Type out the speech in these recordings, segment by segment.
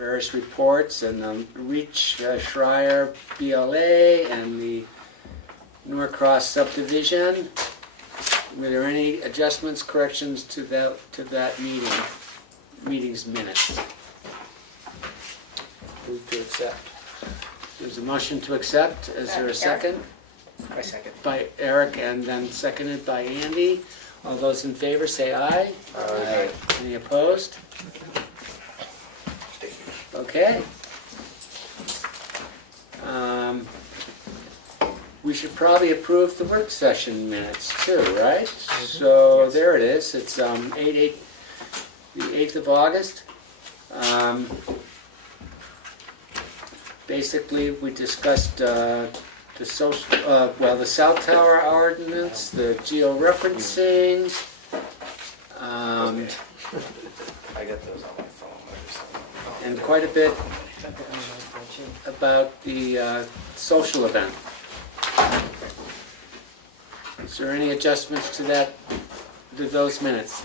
various reports and the Reach Schreier BLA and the Norcross subdivision. Were there any adjustments, corrections to that meeting's minutes? Move to accept. There's a motion to accept. Is there a second? I second. By Eric and then seconded by Andy. All those in favor say aye. Aye. Any opposed? Okay. We should probably approve the work session minutes too, right? So Yes. there it is. It's the 8th of August. Basically, we discussed the cell tower ordinance, the georeferencing. I got those on my phone. And quite a bit about the social event. Is there any adjustments to those minutes?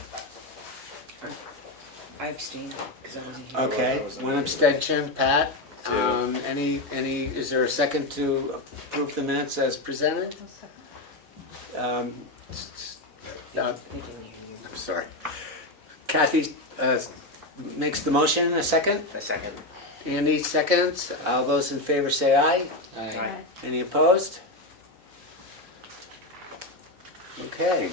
I abstained because I wasn't here. Okay, one abstention, Pat. Is there a second to approve the minutes as presented? They didn't hear you. I'm sorry. Kathi makes the motion, a second. A second. Andy seconds. All those in favor say aye. Aye. Any opposed? Okay.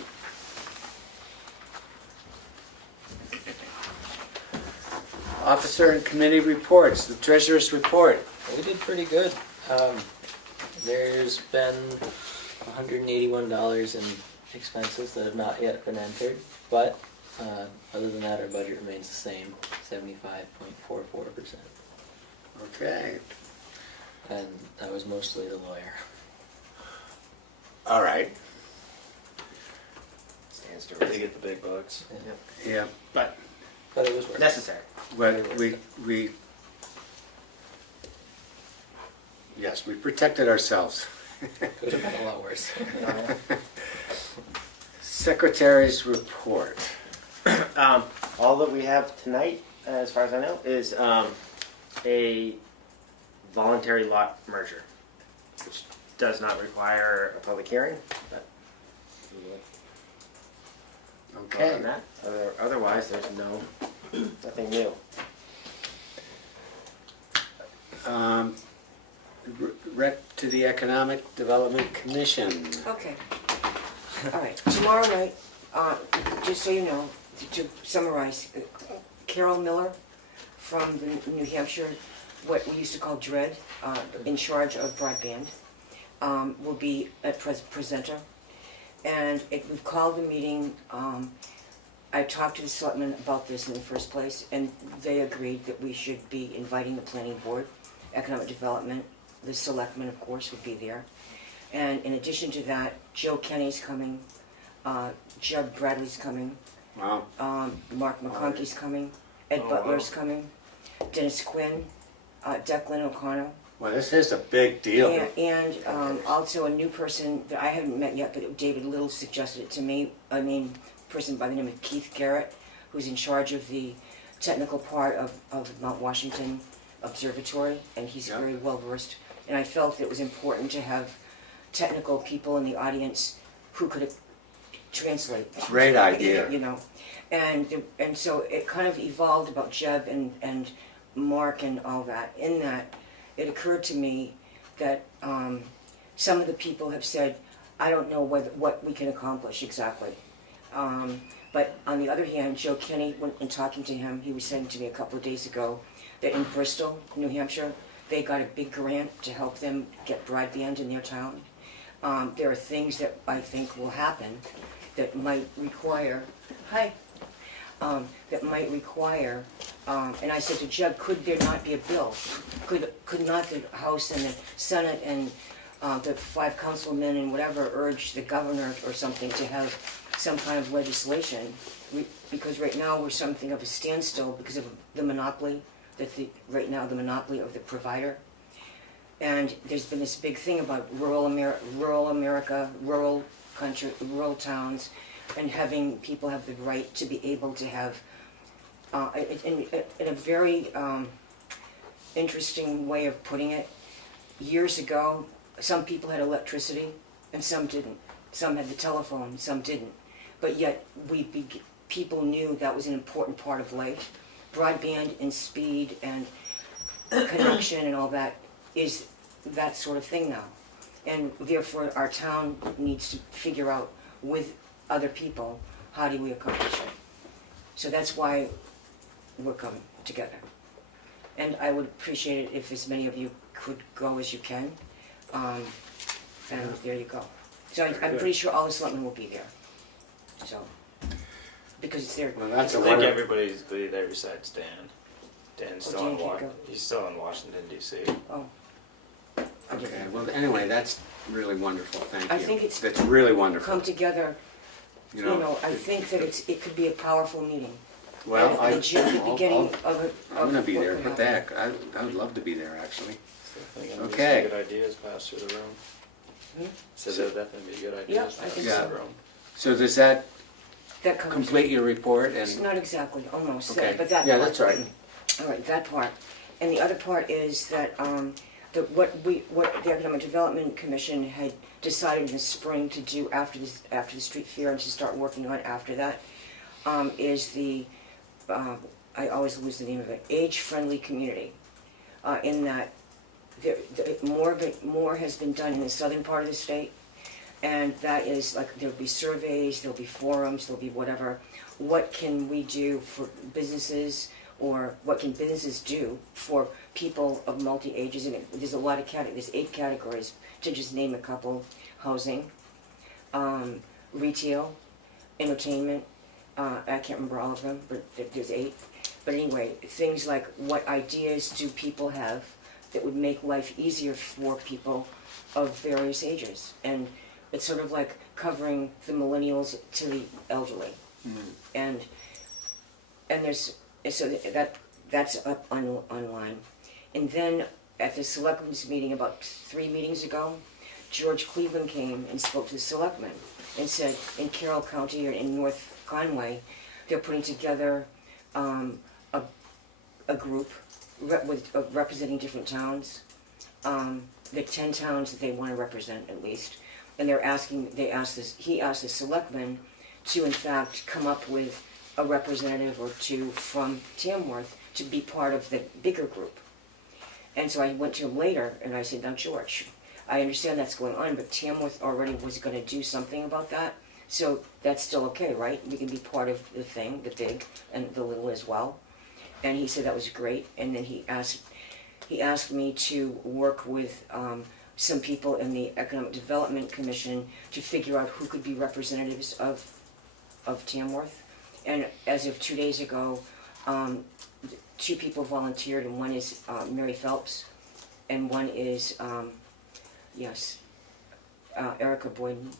Officer and committee reports. The treasurer's report. We did pretty good. There's been $181 in expenses that have not yet been entered, but other than that, our budget remains the same, 75.44%. Okay. And that was mostly the lawyer. All right. Stands to really get the big bucks. Yeah, but But it was worth it. Necessary. Yes, we protected ourselves. Could have been a lot worse. Secretary's report. All that we have tonight, as far as I know, is a voluntary lot merger, which does not require a public hearing. But Okay. other than that, otherwise, there's nothing new. Rep to the Economic Development Commission. Okay. All right. Tomorrow night, just so you know, to summarize, Carol Miller from the New Hampshire, what we used to call DREAD, in charge of broadband, will be a presenter. And we've called the meeting. I talked to the Selectmen about this in the first place, and they agreed that we should be inviting the Planning Board, Economic Development, the Selectmen, of course, would be there. And in addition to that, Joe Kenny's coming, Judd Bradley's coming, Wow. Mark McConkey's coming, Ed Butler's coming, Dennis Quinn, Declan O'Connor. Well, this is a big deal. And also a new person that I haven't met yet, but David Little suggested it to me, a person by the name of Keith Garrett, who's in charge of the technical part of Mount Washington Observatory, and he's very well versed. And I felt it was important to have technical people in the audience who could translate. Great idea. You know, and so it kind of evolved about Jeb and Mark and all that. In that, it occurred to me that some of the people have said, I don't know what we can accomplish exactly. But on the other hand, Joe Kenny, in talking to him, he was saying to me a couple of days ago that in Bristol, New Hampshire, they got a big grant to help them get broadband in their town. There are things that I think will happen that might require, and I said to Judd, could there not be a bill? Could not the House and the Senate and the 5 councilmen and whatever urge the governor or something to have some kind of legislation? Because right now we're something of a standstill because of the monopoly, right now the monopoly of the provider. And there's been this big thing about rural America, rural country, rural towns, and having people have the right to be able to have, in a very interesting way of putting it. Years ago, some people had electricity and some didn't. Some had the telephone, some didn't. But yet, people knew that was an important part of life. Broadband and speed and connection and all that is that sort of thing now. And therefore, our town needs to figure out with other people, how do we accomplish it? So that's why we're coming together. And I would appreciate it if as many of you could go as you can. And there you go. So I'm pretty sure all the selectmen will be there. So, because it's their. Well, that's I a think wonderful. everybody's be there besides Dan. Dan's still Dan in can't Washington. go. He's still in Washington D.C. Oh. I didn't Okay, know. well, anyway, that's really wonderful, thank you. I think it's That's really wonderful. Come together, you know, I think that it could be a powerful meeting. Well, And I, the beginning of it. I'm gonna of be what there could for happen. that. I would love to be there, actually. Definitely gonna Okay. be some good ideas passed through the room. Hmm? So there'll definitely be good ideas Yeah, I passed think through so. the room. So does that That covers complete your report It's and, not exactly, almost, Okay. but that Yeah, part. that's right. All right, that part. And the other part is that, what the Economic Development Commission had decided in the spring to do after the street fair and to start working on after that, is the, I always lose the name of it, age-friendly community. In that, more has been done in the southern part of the state. And that is like, there'll be surveys, there'll be forums, there'll be whatever. What can we do for businesses, or what can businesses do for people of multi-ages? And there's a lot of there's 8 categories, to just name a couple: housing, retail, entertainment, I can't remember all of them, but there's 8. But anyway, things like, what ideas do people have that would make life easier for people of various ages? And it's sort of like covering the millennials to the elderly. And there's, so that's up online. And then at the Selectmen's meeting about 3 meetings ago, George Cleveland came and spoke to the Selectmen and said, in Carroll County or in North Conway, they're putting together a group representing different towns, the 10 towns that they want to represent at least. And he asked the Selectmen to in fact come up with a representative or 2 from Tamworth to be part of the bigger group. And so I went to him later and I said, now George, I understand that's going on, but Tamworth already was going to do something about that. So that's still okay, right? We can be part of the thing, the big and the little as well. And he said that was great. And then he asked me to work with some people in the Economic Development Commission to figure out who could be representatives of Tamworth. And as of 2 days ago, 2 people volunteered, and one is Mary Phelps, and one is, Erica Boyden.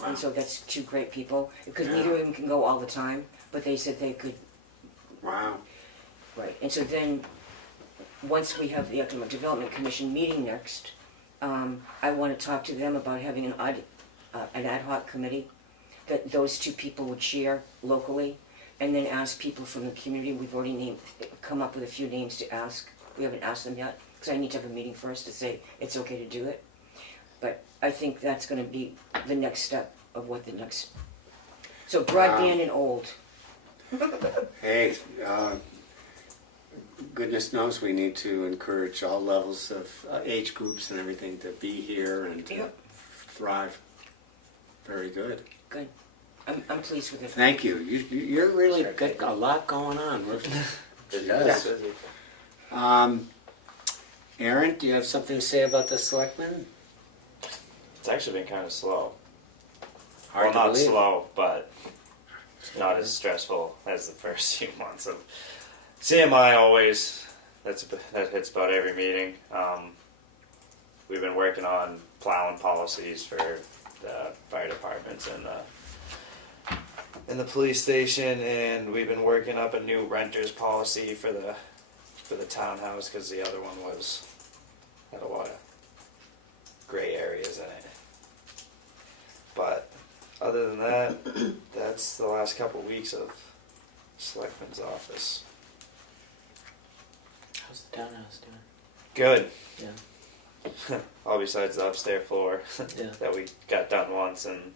Wow. And so that's 2 great people, because neither of them can go all the time, but they said they could. wow. Right, and so then, once we have the Economic Development Commission meeting next, I want to talk to them about having an ad hoc committee that those 2 people would chair locally, and then ask people from the community. We've already come up with a few names to ask. We haven't asked them yet, because I need to have a meeting first to say it's okay to do it. But I think that's going to be the next step of what the next. So broadband and old. Hey, goodness knows we need to encourage all levels of age groups and everything to be here and to Yep. thrive. Very good. Good. I'm pleased with it. Thank you. You're really got a lot going on. Yes. Busy. Aaron, do you have something to say about the Selectmen? It's actually been kind of slow. Hard to well, not believe. slow, but not as stressful as the first few months of CMI. Always, that hits about every meeting. We've been working on plowing policies for the fire departments and the police station, and we've been working up a new renters policy for the townhouse, because the other one had a lot of gray areas in it. But other than that, that's the last couple weeks of Selectmen's office. How's the townhouse doing? Good. Yeah. All besides the upstairs floor Yeah. that we got done once, and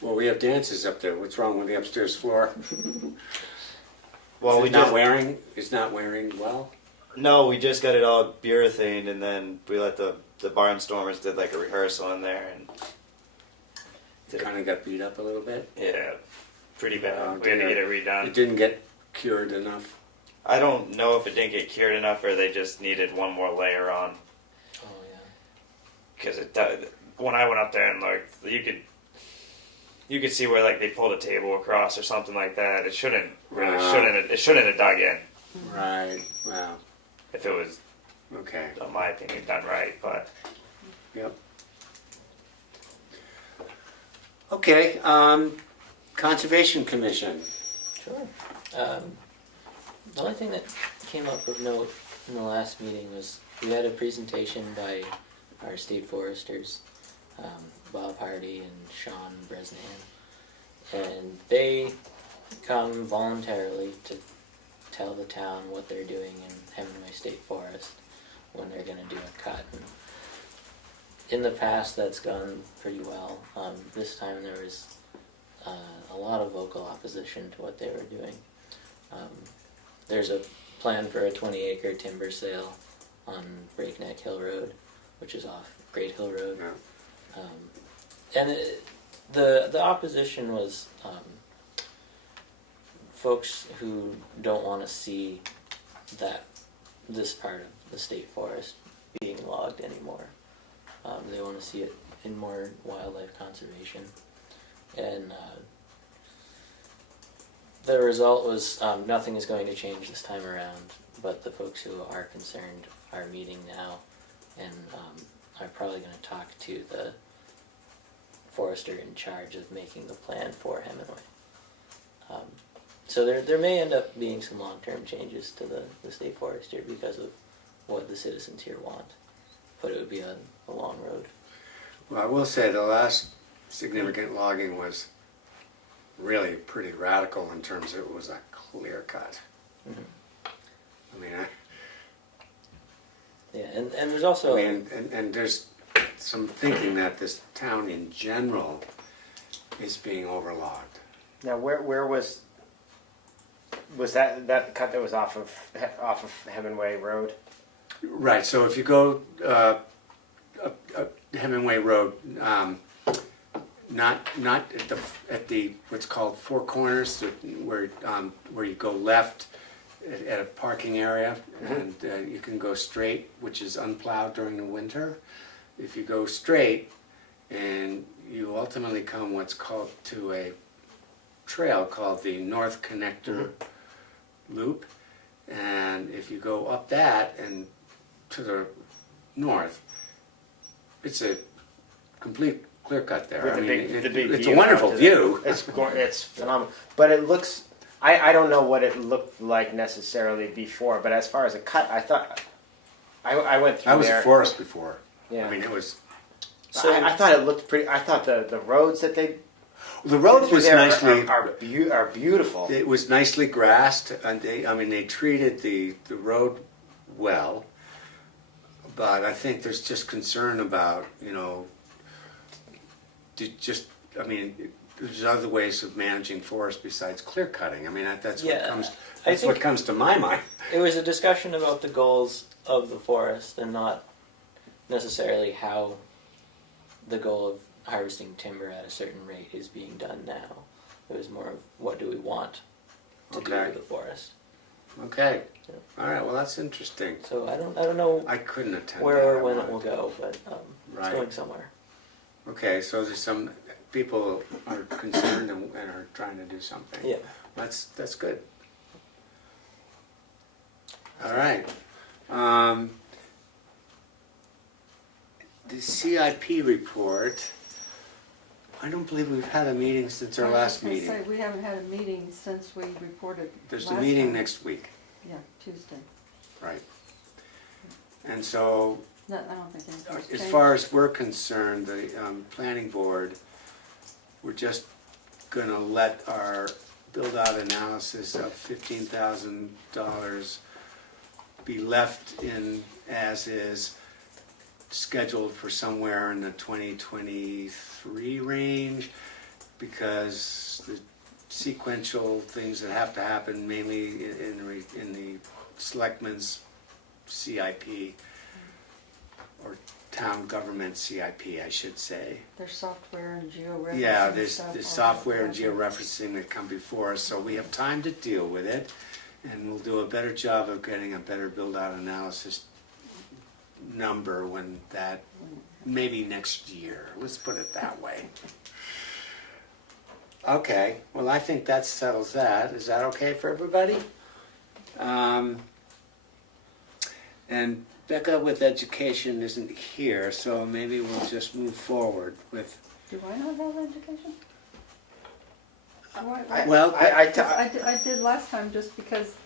Well, we have dances up there. What's wrong with the upstairs floor? well, Is we it not just wearing. It's not wearing well. no, we just got it all burethaned, and then we let the barnstormers did like a rehearsal in there, and It kind of got beat up a little bit. yeah, pretty bad. Oh, We had to dear. get it redone. It didn't get cured enough. I don't know if it didn't get cured enough, or they just needed one more layer on. Oh yeah. Because when I went up there and looked, you could see where like they pulled a table across or something like that. It shouldn't have dug in Right. Wow. if it was, Okay. in my opinion, done right. But Yep. Okay. Conservation Commission. Sure. The only thing that came up of note in the last meeting was we had a presentation by our state foresters, Bob Hardy and Sean Bresnan, and they come voluntarily to tell the town what they're doing in Hemingway State Forest when they're going to do a cut. And in the past, that's gone pretty well. This time there was a lot of vocal opposition to what they were doing. There's a plan for a 20-acre timber sale on Breakneck Hill Road, which is off Great Hill Road. Yeah. And the opposition was folks who don't want to see that this part of the state forest being logged anymore. They want to see it in more wildlife conservation. And the result was nothing is going to change this time around, but the folks who are concerned are meeting now and are probably going to talk to the forester in charge of making the plan for Hemingway. So there may end up being some long-term changes to the state forest here because of what the citizens here want, but it would be a long road. Well, I will say the last significant logging was really pretty radical in terms of it was a clear cut. Mm-hmm. I mean, Yeah, and there's also and there's some thinking that this town in general is being overlogged. Now, where was that cut that was off of Hemingway Road? Right. So if you go up Hemingway Road, not at the what's called Four Corners, where you go left at a parking area, and you can go straight, which is unplowed during the winter. If you go straight, and you ultimately come what's called to a trail called the North Connector Loop, and if you go up that and to the north, it's a complete clear cut there. With I the mean, big it's view a wonderful out to view. It's phenomenal, but it looks. I don't know what it looked like necessarily before, but as far as a cut, I thought I went through I was there. a forest before. Yeah. I mean, it was. So I thought it looked pretty. I thought the roads that they The road through was there nicely. are beautiful. It was nicely grassed, and they treated the road well. But I think there's just concern about, there's other ways of managing forest besides clear cutting. I mean, that's Yeah, what comes to my mind. it was a discussion about the goals of the forest and not necessarily how the goal of harvesting timber at a certain rate is being done now. It was more of what do we want to do Okay. with the forest. Okay. Yeah. All right. Well, that's interesting. So I don't know I couldn't attend where that. or I when it wanted will to. go, but Right. it's going somewhere. Okay. So there's some people are concerned and are trying to do something. Yeah. That's good. All right. The CIP report. I don't believe we've had a meeting since our last I was meeting. gonna say, we haven't had a meeting since we reported There's a last meeting time. next week, Yeah, Tuesday. right? And so, No, I don't think anything's as changed. far as we're concerned, the planning board, we're just gonna let our build-out analysis of $15,000 be left in as is, scheduled for somewhere in the 2023 range, because the sequential things that have to happen mainly in the Selectmen's CIP, or town government CIP, I should say. There's software and georeferencing. Yeah, there's stuff, all software and that. georeferencing that come before us, so we have time to deal with it, and we'll do a better job of getting a better build-out analysis number when that, maybe next year, let's put it that way. Okay, well, I think that settles that. Is that okay for everybody? And Becca with education isn't here, so maybe we'll just move forward with, Do I not have education? well, I did last time just because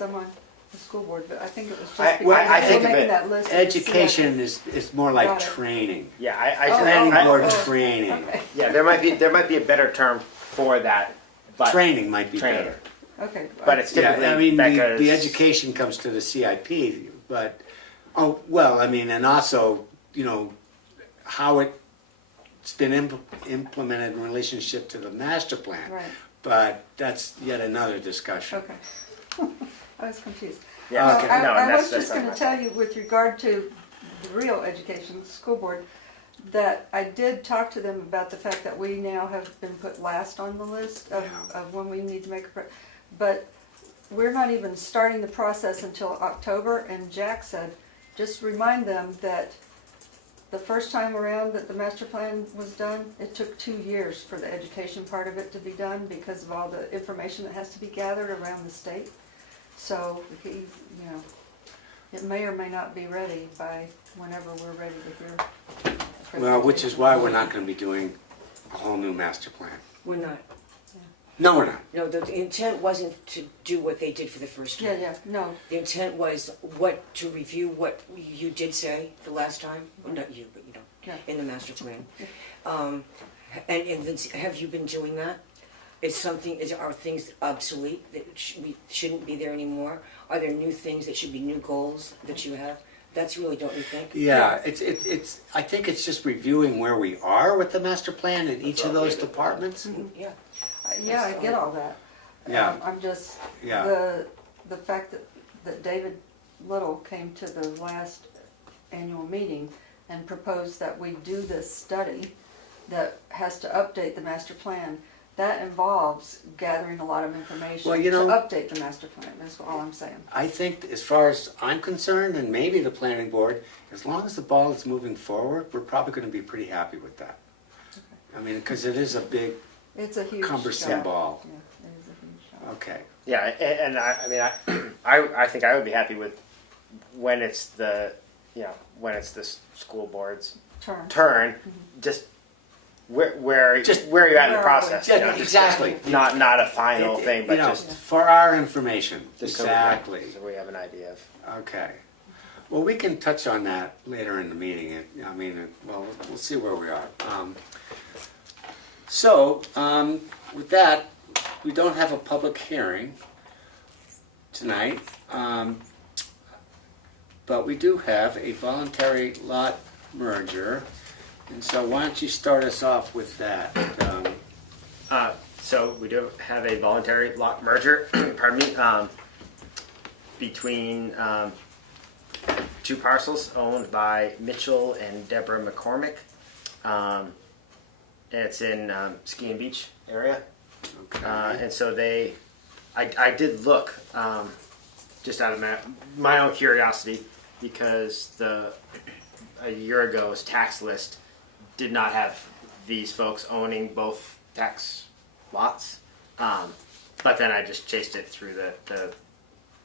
I'm on the school board, but I think it was just I because they think were of making it- that list. education is more like Got it. training. Yeah, Planning board oh. training. Okay, yeah, there might be a better term for that, but Training might be Training. better. okay. but it's Yeah, typically I mean, Becca's. the education comes to the CIP, but, oh, well, I mean, and also, you know, how it's been implemented in relationship to the master plan. Right, But that's yet another discussion. okay. I was confused. Yeah, Well, okay. no, I that's was just not gonna my tell fault. you with regard to the real education, the school board, that I did talk to them about the fact that we now have been put last on the list of, Yeah. of when we need to make but we're not even starting the process until October, and Jack said, just remind them that the first time around that the master plan was done, it took 2 years for the education part of it to be done because of all the information that has to be gathered around the state. So, it may or may not be ready by whenever we're ready to hear. a Well, which is presentation. why we're not gonna be doing a whole new master plan. We're not. No, we're not. No, the intent wasn't to do what they did for the first time. Yeah, no, The intent was to review what you did say the last time, well, not you, but Yeah. in the master plan. And Vince, have you been doing that? Are things obsolete that shouldn't be there anymore? Are there new things that should be new goals that you have? That's really, don't you think? Yeah, it's, I think it's just reviewing where we are with the master plan in each of those departments. Yeah. yeah, I get all that. Yeah. I'm just, Yeah. the fact that David Little came to the last annual meeting and proposed that we do this study that has to update the master plan, that involves gathering a lot of information Well, to you know- update the master plan, that's all I'm saying. I think as far as I'm concerned, and maybe the planning board, as long as the ball is moving forward, we're probably gonna be pretty happy with that. I mean, because it is a big It's a huge cumbersome job. ball. Yeah, it is a huge job. Okay. Yeah, and I think I would be happy with when it's the school board's turn, just where you're at in Where the are we? process. Yeah, you know, just- exactly. Not a final thing, but You know, just for our information, so exactly. we have an idea of. Okay. Well, we can touch on that later in the meeting. Well, we'll see where we are. With that, we don't have a public hearing tonight, but we do have a voluntary lot merger. And so why don't you start us off with that? So we do have a voluntary lot merger, pardon me, between two parcels owned by Mitchell and Deborah McCormick. And it's in Ski and Beach area. Okay. And so I did look, just out of my own curiosity, because a year ago's tax list did not have these folks owning both tax lots. But then I just chased it through the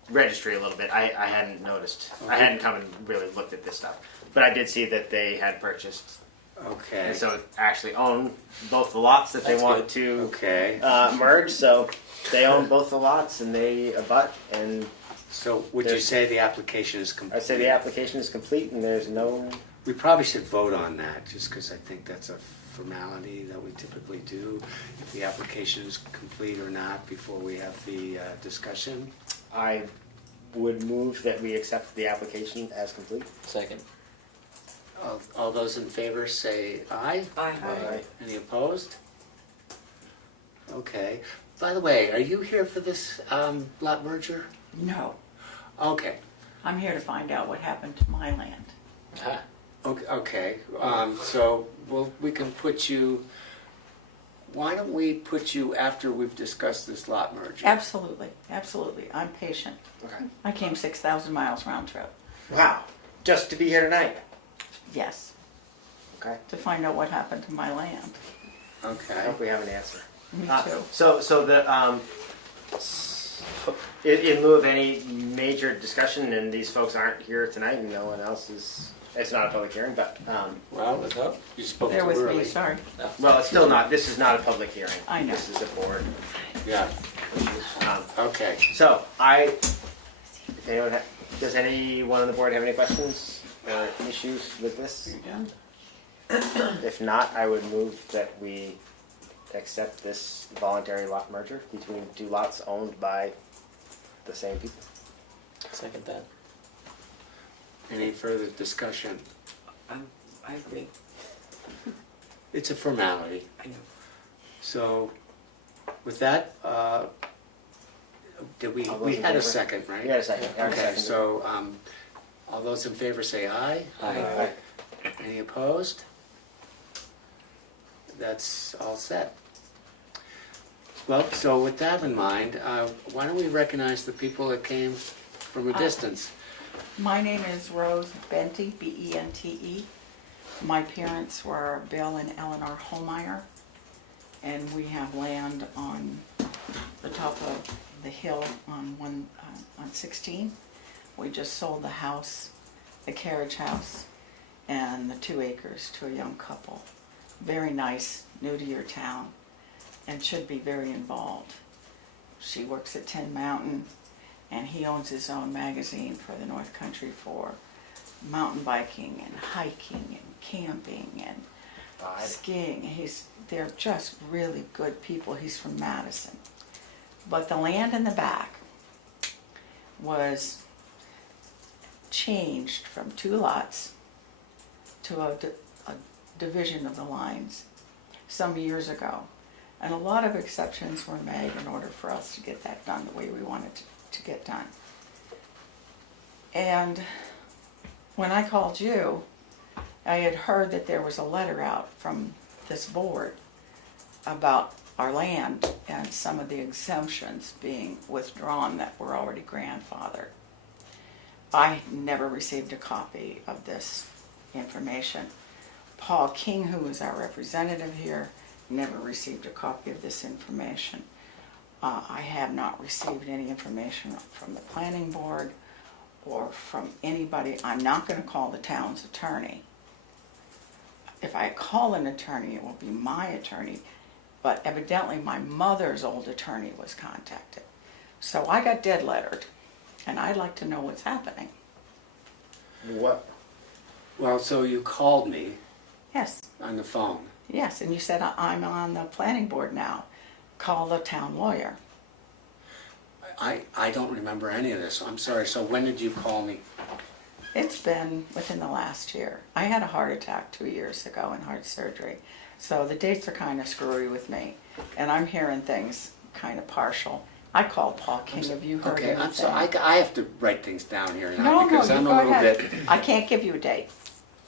registry a little bit. I hadn't noticed. I hadn't come and really looked at this stuff. But I did see that they had purchased, Okay. and so actually own both the lots that they That's want good. to Okay. merge. So they own both the lots and they abut. And So would you say the application is complete? I'd say the application is complete and there's no. We probably should vote on that, just because I think that's a formality that we typically do, if the application is complete or not, before we have the discussion. I would move that we accept the application as complete. Second. All those in favor say aye. Aye. Aye. Any opposed? Okay. By the way, are you here for this lot merger? No, Okay. I'm here to find out what happened to my land. Ah, Okay. So we can put you. Why don't we put you after we've discussed this lot merger? Absolutely, absolutely. I'm patient. Okay. I came 6,000 miles round trip. Wow. Just to be here tonight. Yes, Okay. to find out what happened to my land. I Okay. hope we have an answer. Me too. So the in lieu of any major discussion, and these folks aren't here tonight, and no one else is. It's not a public hearing, but Well, you spoke Bear too with early. me, sorry. well, it's still not. This is not a public hearing. I know. This is a board. Yeah. Okay. So if anyone does anyone on the board have any questions or issues with this? If not, I would move that we accept this voluntary lot merger between two lots owned by the same people. second that. Any further discussion? I agree. It's a formality. I know. So, with that, did we? All those We in had a favor? second, right? You got a second. Aaron Okay. seconded. So, all those in favor say aye. Aye. Any opposed? That's all set. Well, so with that in mind, why don't we recognize the people that came from a distance? My name is Rose Bente, B-E-N-T-E. My parents were Bill and Eleanor Holmeyer, and we have land on the top of the hill on 16. We just sold the house, the carriage house, and the 2 acres to a young couple. Very nice, new to your town, and should be very involved. She works at Tin Mountain, and he owns his own magazine for the North Country for mountain biking and hiking and camping and skiing. They're just really good people. He's from Madison. But the land in the back was changed from 2 lots to a division of the lines some years ago. And a lot of exceptions were made in order for us to get that done the way we wanted to get done. And when I called you, I had heard that there was a letter out from this board about our land and some of the exemptions being withdrawn that were already grandfathered. I never received a copy of this information. Paul King, who is our representative here, never received a copy of this information. I have not received any information from the planning board or from anybody. I'm not going to call the town's attorney. If I call an attorney, it will be my attorney, but evidently my mother's old attorney was contacted. So I got dead lettered, and I'd like to know what's happening. What? Well, so you called me Yes, on the phone. yes, and you said I'm on the planning board now. Call the town lawyer. I don't remember any of this. I'm sorry. So when did you call me? It's been within the last year. I had a heart attack 2 years ago and heart surgery. So the dates are kind of screwy with me. And I'm hearing things kind of partial. I called Paul King. Have you heard Okay, anything? I'm sorry. I have to write things down here now No, because you I'm go a little ahead. bit. I can't give you a date.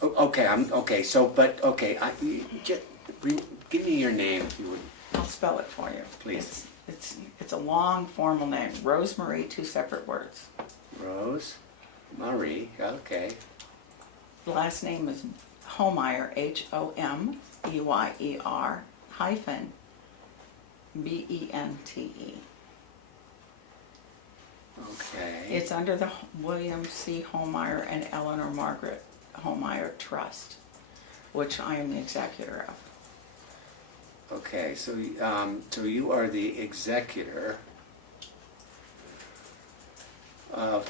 Okay, okay. So, but okay. Give me your name if you would. I'll spell it for you. Please. It's a long formal name. Rosemary, 2 separate words. Rose, Marie. Okay. The last name is Holmeyer, Homeyer hyphen Bente. Okay. It's under the William C. Holmeyer and Eleanor Margaret Holmeyer Trust, which I am the executor of. Okay. So, so you are the executor of.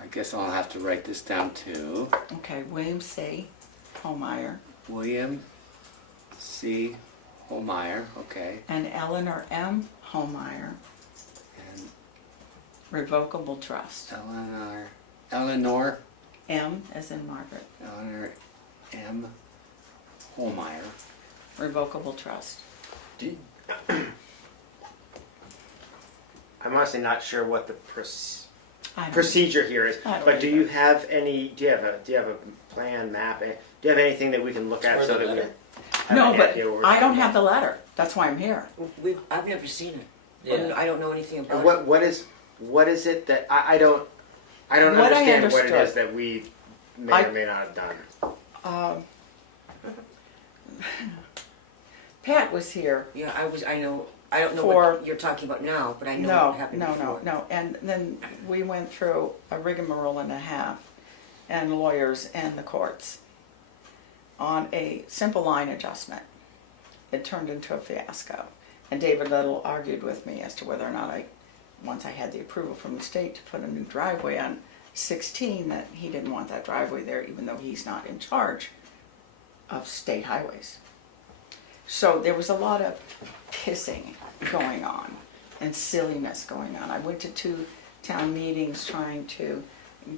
I guess I'll have to write this down too. Okay, William C. Holmeyer William C. Holmeyer. Okay. and Eleanor M. Holmeyer And Revocable trust. Eleanor M as in Margaret. M. Holmeyer. Revocable trust. I'm honestly not sure what the I don't- procedure here is, I don't but do either. you have any? Do you have a plan, map? Do you have anything that we can look at Or so the that we letter. have No, an but idea where we're I don't going? have the letter. That's why I'm here. I've never seen it. Yeah. I don't know anything about And it. what is it that I don't What I understand what it understood- is that we may I- or may not have done. Pat was here. Yeah, I know, I don't know For- what you're talking about now, but I know No, what happened no, before. no. And then we went through a rigmarole and a half, and lawyers and the courts, on a simple line adjustment. It turned into a fiasco. And David Little argued with me as to whether or not once I had the approval from the state to put a new driveway on 16, that he didn't want that driveway there, even though he's not in charge of state highways. So there was a lot of pissing going on and silliness going on. I went to 2 town meetings trying to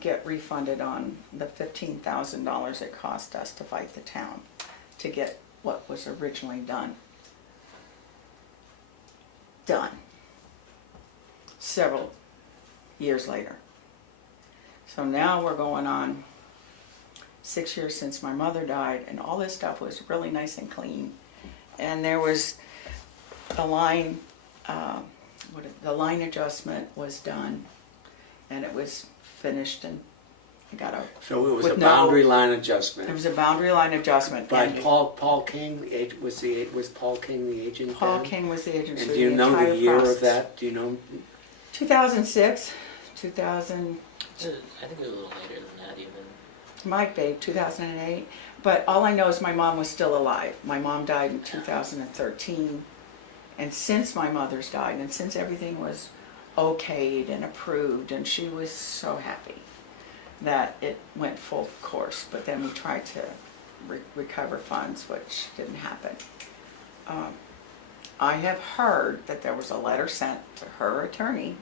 get refunded on the $15,000 it cost us to fight the town to get what was originally done. Several years later. So now we're going on 6 years since my mother died, and all this stuff was really nice and clean. And there was a line, the line adjustment was done, and it was finished, and I got a. So it was With a no- boundary line It adjustment. was a boundary line adjustment. By and Paul King, was Paul King the agent Paul then? King was the agent And for do you the know entire the year process. of that? Do you know? 2006, 2000. I think it was a little later than that even. Might be 2008, but all I know is my mom was still alive. My mom died in 2013, and since my mother's died, and since everything was okayed and approved, and she was so happy that it went full course. But then we tried to recover funds, which didn't happen. I have heard that there was a letter sent to her attorney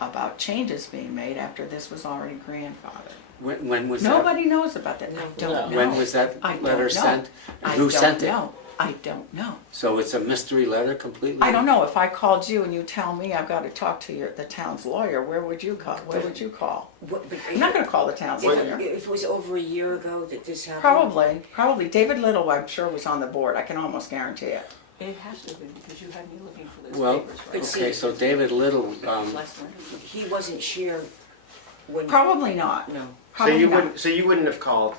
about changes being made after this was already grandfathered. When was Nobody knows about that. I don't No. know. When was that I don't letter know. sent? I Who don't sent it? know. I don't know. So it's a mystery letter completely? I don't know. If I called you and you tell me I've got to talk to the town's lawyer, where would you call? Where would you call? I'm not going to call the town's lawyer. If it was over a year ago that this happened? Probably. David Little, I'm sure, was on the board. I can almost guarantee it. It has to have been because you had me looking for those Well, papers, But right? see- okay, so David Little, Last one. He wasn't here when... Probably not. No. So Probably you not. wouldn't. So you wouldn't have called.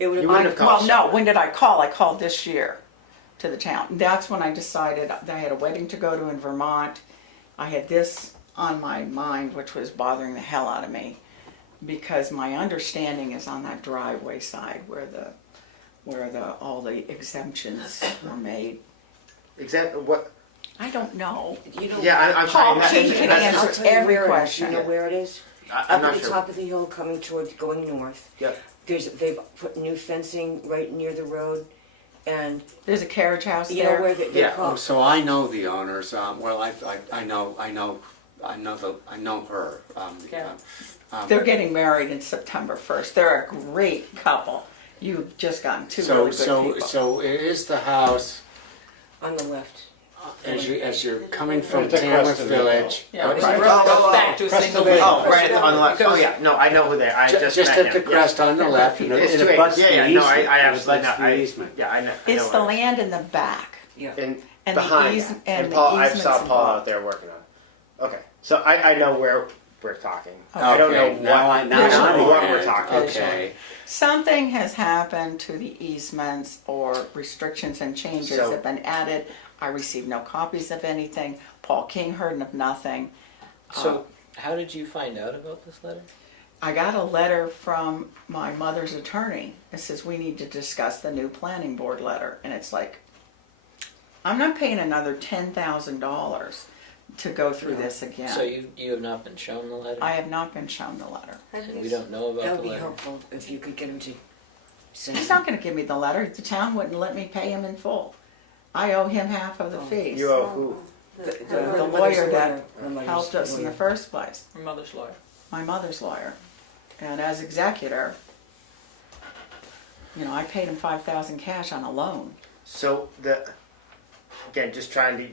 It would You have wouldn't been... have called Well, no. Sheldon. When did I call? I called this year to the town. That's when I decided I had a wedding to go to in Vermont. I had this on my mind, which was bothering the hell out of me, because my understanding is on that driveway side where all the exemptions were made. Exactly what? I don't know. You know, Yeah, I'm Paul sorry. King can that's- I'll answer tell you every where it is. question. You know where it is? I'm Up not at the sure. top of the hill coming going north. Yep. They've put new fencing right near the road, and There's a carriage house you know there. where they Yeah. oh, call... so I know the owners, well, I know her. Yeah. They're getting married in September 1st. They're a great couple. You've just gotten two really good people. So it is the house, On the left. as you're coming from Right across Tamworth the Village. Yeah, but- right. Back to a single Preston Oh, family. right on the left. Oh yeah. No, I know who they are. I just Just met at the him. crest on the left, and It's it two abuts acres. the Yeah, easement. no, I It absolutely abuts know. the easement. Yeah, I know. It's the land in the back. Yeah. And And behind. the and Paul, the I easements saw Paul involved. out there working on it. Okay, so I know where we're talking. I don't know Okay, now I what know what where. we're talking. Okay. Something has happened to the easements, or restrictions and changes So- have been added. I received no copies of anything. Paul King heard of nothing. So, how did you find out about this letter? I got a letter from my mother's attorney. It says we need to discuss the new planning board letter, and it's like, I'm not paying another $10,000 to go through this again. So you have not been shown the letter? I have not been shown the letter. And we don't know That about would the be letter? helpful if you could get him to send He's it. not going to give me the letter. The town wouldn't let me pay him in full. I owe him half of the fees. You owe who? the Her mother's lawyer that lawyer, her mother's helped us in the lawyer. first place, Her mother's lawyer. my mother's lawyer. And as executor, you know, I paid him 5,000 cash on a loan. So again, just trying to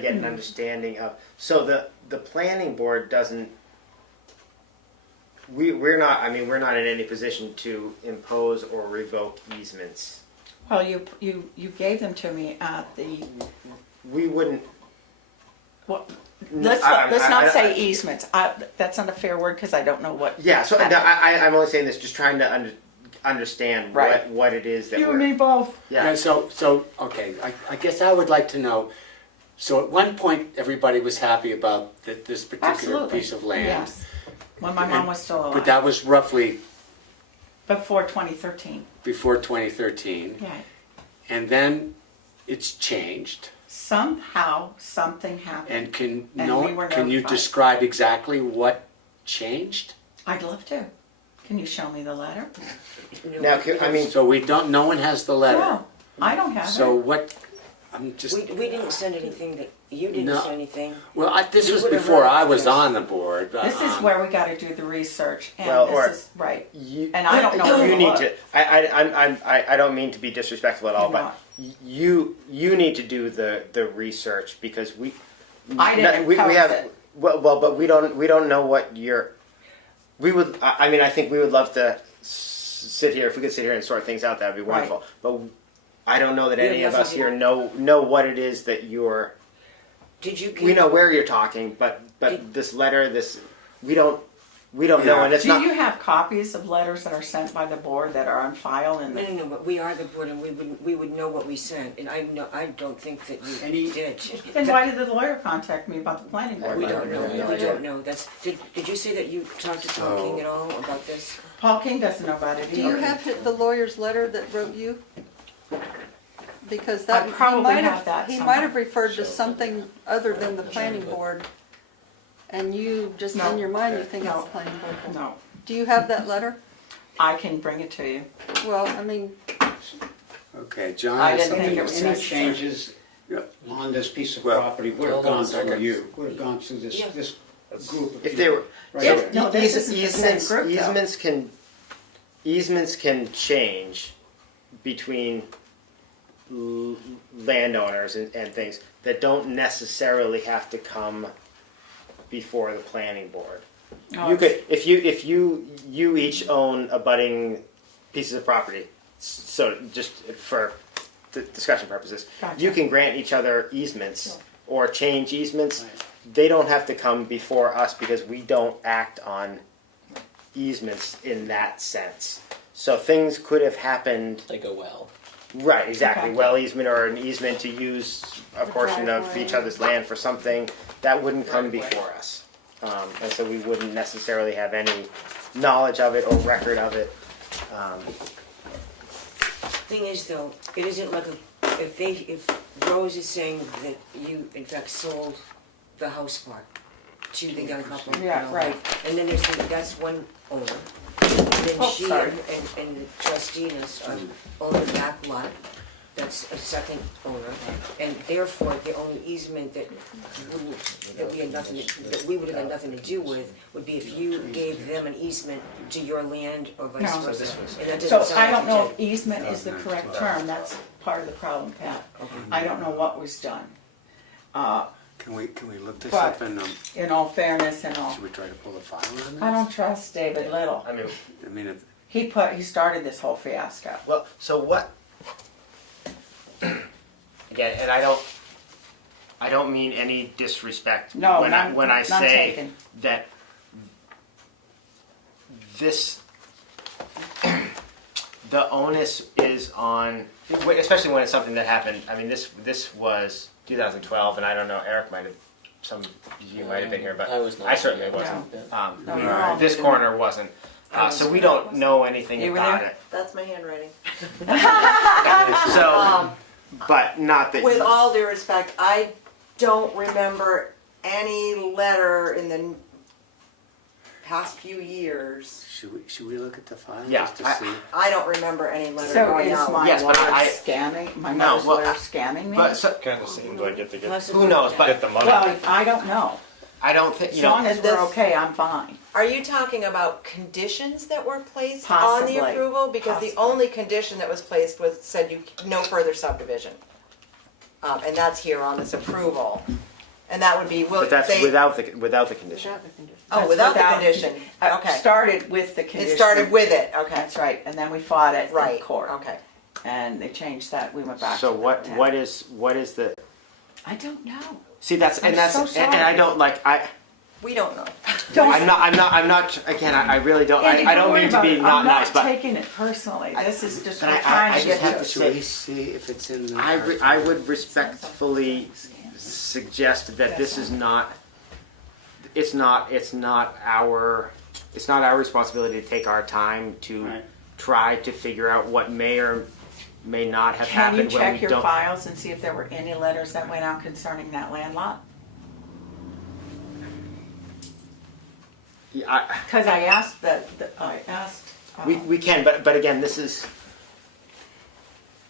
get an understanding of. So the planning board doesn't. We're not. I mean, we're not in any position to impose or revoke easements. Well, you gave them to me at the, We wouldn't. well, No, let's I- not I- say easements. That's not a fair word because I don't know what. Yeah. So happened. I'm only saying this, just trying to understand Right. what it is that You we're. and me both. Yeah. So okay, I guess I would like to know, so at one point, everybody was happy about this particular Absolutely. piece of land. Yes. When my mom And- was still alive. But that was roughly Before 2013. before 2013, Yeah. and then it's changed. Somehow something happened. And can And we were can you notified. describe exactly what changed? I'd love to. Can you show me the letter? Now, I mean, So we don't. No one has the letter. No, I don't have So it. what? I'm just. We didn't send anything that, you didn't No. send anything. Well, this You was would've before read I it, was yes. on the board. This is where we got to do the research, and Well, or- this is right. you, And I don't know where You to need look. to. I don't mean to be disrespectful at all, You're but not. you need to do the research because we. I didn't we post have it. well, but we don't know what you're. We would. I mean, I think we would love to sit here. If we could sit here and sort things out, that would be Right. wonderful. But I don't know that We have any of nothing us to- here know what it is that you're. Did you give? We know where you're talking, but this letter, we don't know, Yeah. and it's Do not. you have copies of letters that are sent by the board that are on file in No, the? no, but we are the board and we would know what we sent, and I don't think that you did. Then why did the lawyer contact me about the planning board? We letter? don't know, No we idea. don't know, did you say that you talked to Tom So- King at all about this? Paul King doesn't know about it Do you either. have the lawyer's letter that wrote you? Because I that, probably have that he somewhere. might have referred to something other than the planning board. And you, just No. in your mind, you think it's No. the planning board. No, Do you have that letter? I can bring it to you. Well, I mean, Okay, John. I has didn't something think to it was say. Any necessary. changes Yep. on this piece of Well, property would have hold on a gone through second. you, would have gone through this Yeah. group of If they were. right If- here. no, this isn't the same group, though. Easements can change between landowners and things that don't necessarily have to come before the planning board. No, You it's- could, if you each own abutting pieces of property, so just for discussion purposes, Gotcha. you can grant each other easements or change easements. They don't have to come before us because we don't act on easements in that sense. So things could have happened. Like a well. Right, exactly. Okay. Well easement or an easement to use a portion of driveway. each other's land for something that wouldn't come Right, right. before us, and so we wouldn't necessarily have any knowledge of it or record of it. Thing is though, it isn't like if Rose is saying that you in fact sold the house part to the young couple. Yeah, and all right. that, and then that's one owner. And then Oh, she sorry. and the trustees own the back lot, that's a second owner. And therefore, the only easement that we had nothing, that we would have had nothing to do with would be if you gave them an easement to your land or vice No. versa. And that doesn't So sound I don't like know you if easement is the correct term, that's part of the problem, Pat. I don't know what was done. Can we look this But- up and In all fairness and all, should we try to pull a file on this? I don't trust David Little. I mean, I mean, if, He started this whole fiasco. well, so what? Again, and I don't mean any disrespect No, when none- I none say taken. that this the onus is on, especially when it's something that happened. I mean, this was 2012, and I don't know. Eric might have, some of you might have been here, but I was not. I certainly here. wasn't. Yeah. No, you're all This new. corner wasn't. So we don't know anything You were about there? it. That's my handwriting. So, but not that. With all due respect, I don't remember any letter in the past few years, Should we look at the file Yeah, just to see? I don't remember any letter So going is out. my Yes, but lawyer I- scanning, my No, mother's well, lawyer scanning me? But so, Kind of seems like it to get who knows? But the money. Well, I don't know. I don't think As you know. long as And we're this- okay, I'm fine. Are you talking about conditions that were placed on Possibly. the approval? Because the Possibly. only condition that was placed was, said you, no further subdivision. And that's here on this approval. And that would be, will But that's they, without the condition. oh, That's without the condition, okay. Started with the condition. It started with it, okay, That's right, and then we fought it in right, court. okay. And they changed that, we went back to So the what? town. What is the? I don't know. See, that's I'm so and I sorry. don't like I. We don't know. Don't, I'm not. Again, I really don't. Andy, I don't worry mean to about be it. not I'm nice, not but taking it personally. This is just but we're I trying to just get have to to Should say- we see if it's in the? I would respectfully suggest that this is not. It's not our responsibility to take our time to Right. try to figure out what may or may not have Can you happened when check we your don't. files and see if there were any letters that went out concerning that land lot? Yeah, Because I asked we can, but again, this is,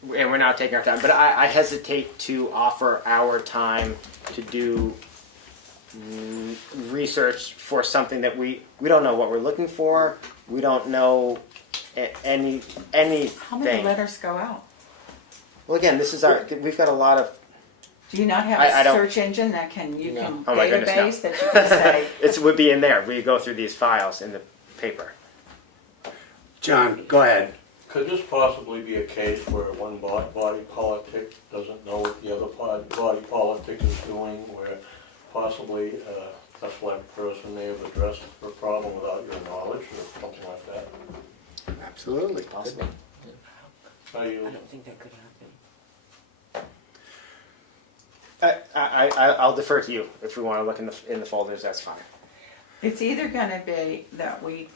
and we're not taking our time. But I hesitate to offer our time to do research for something that we don't know what we're looking for. We don't know anything. how many letters go out? Well, again, this is we've got a lot of. Do you not have I a don't- search engine that you can Oh my goodness, no. database that you can say? It would be in there. We go through these files in the paper. John, go ahead. Could this possibly be a case where one body politic doesn't know what the other body politic is doing, where possibly a select person may have addressed the problem without your knowledge or something like that? Absolutely. Possible. Are you, I don't think that could happen. I'll defer to you if we want to look in the folders. That's fine. It's either going to be that we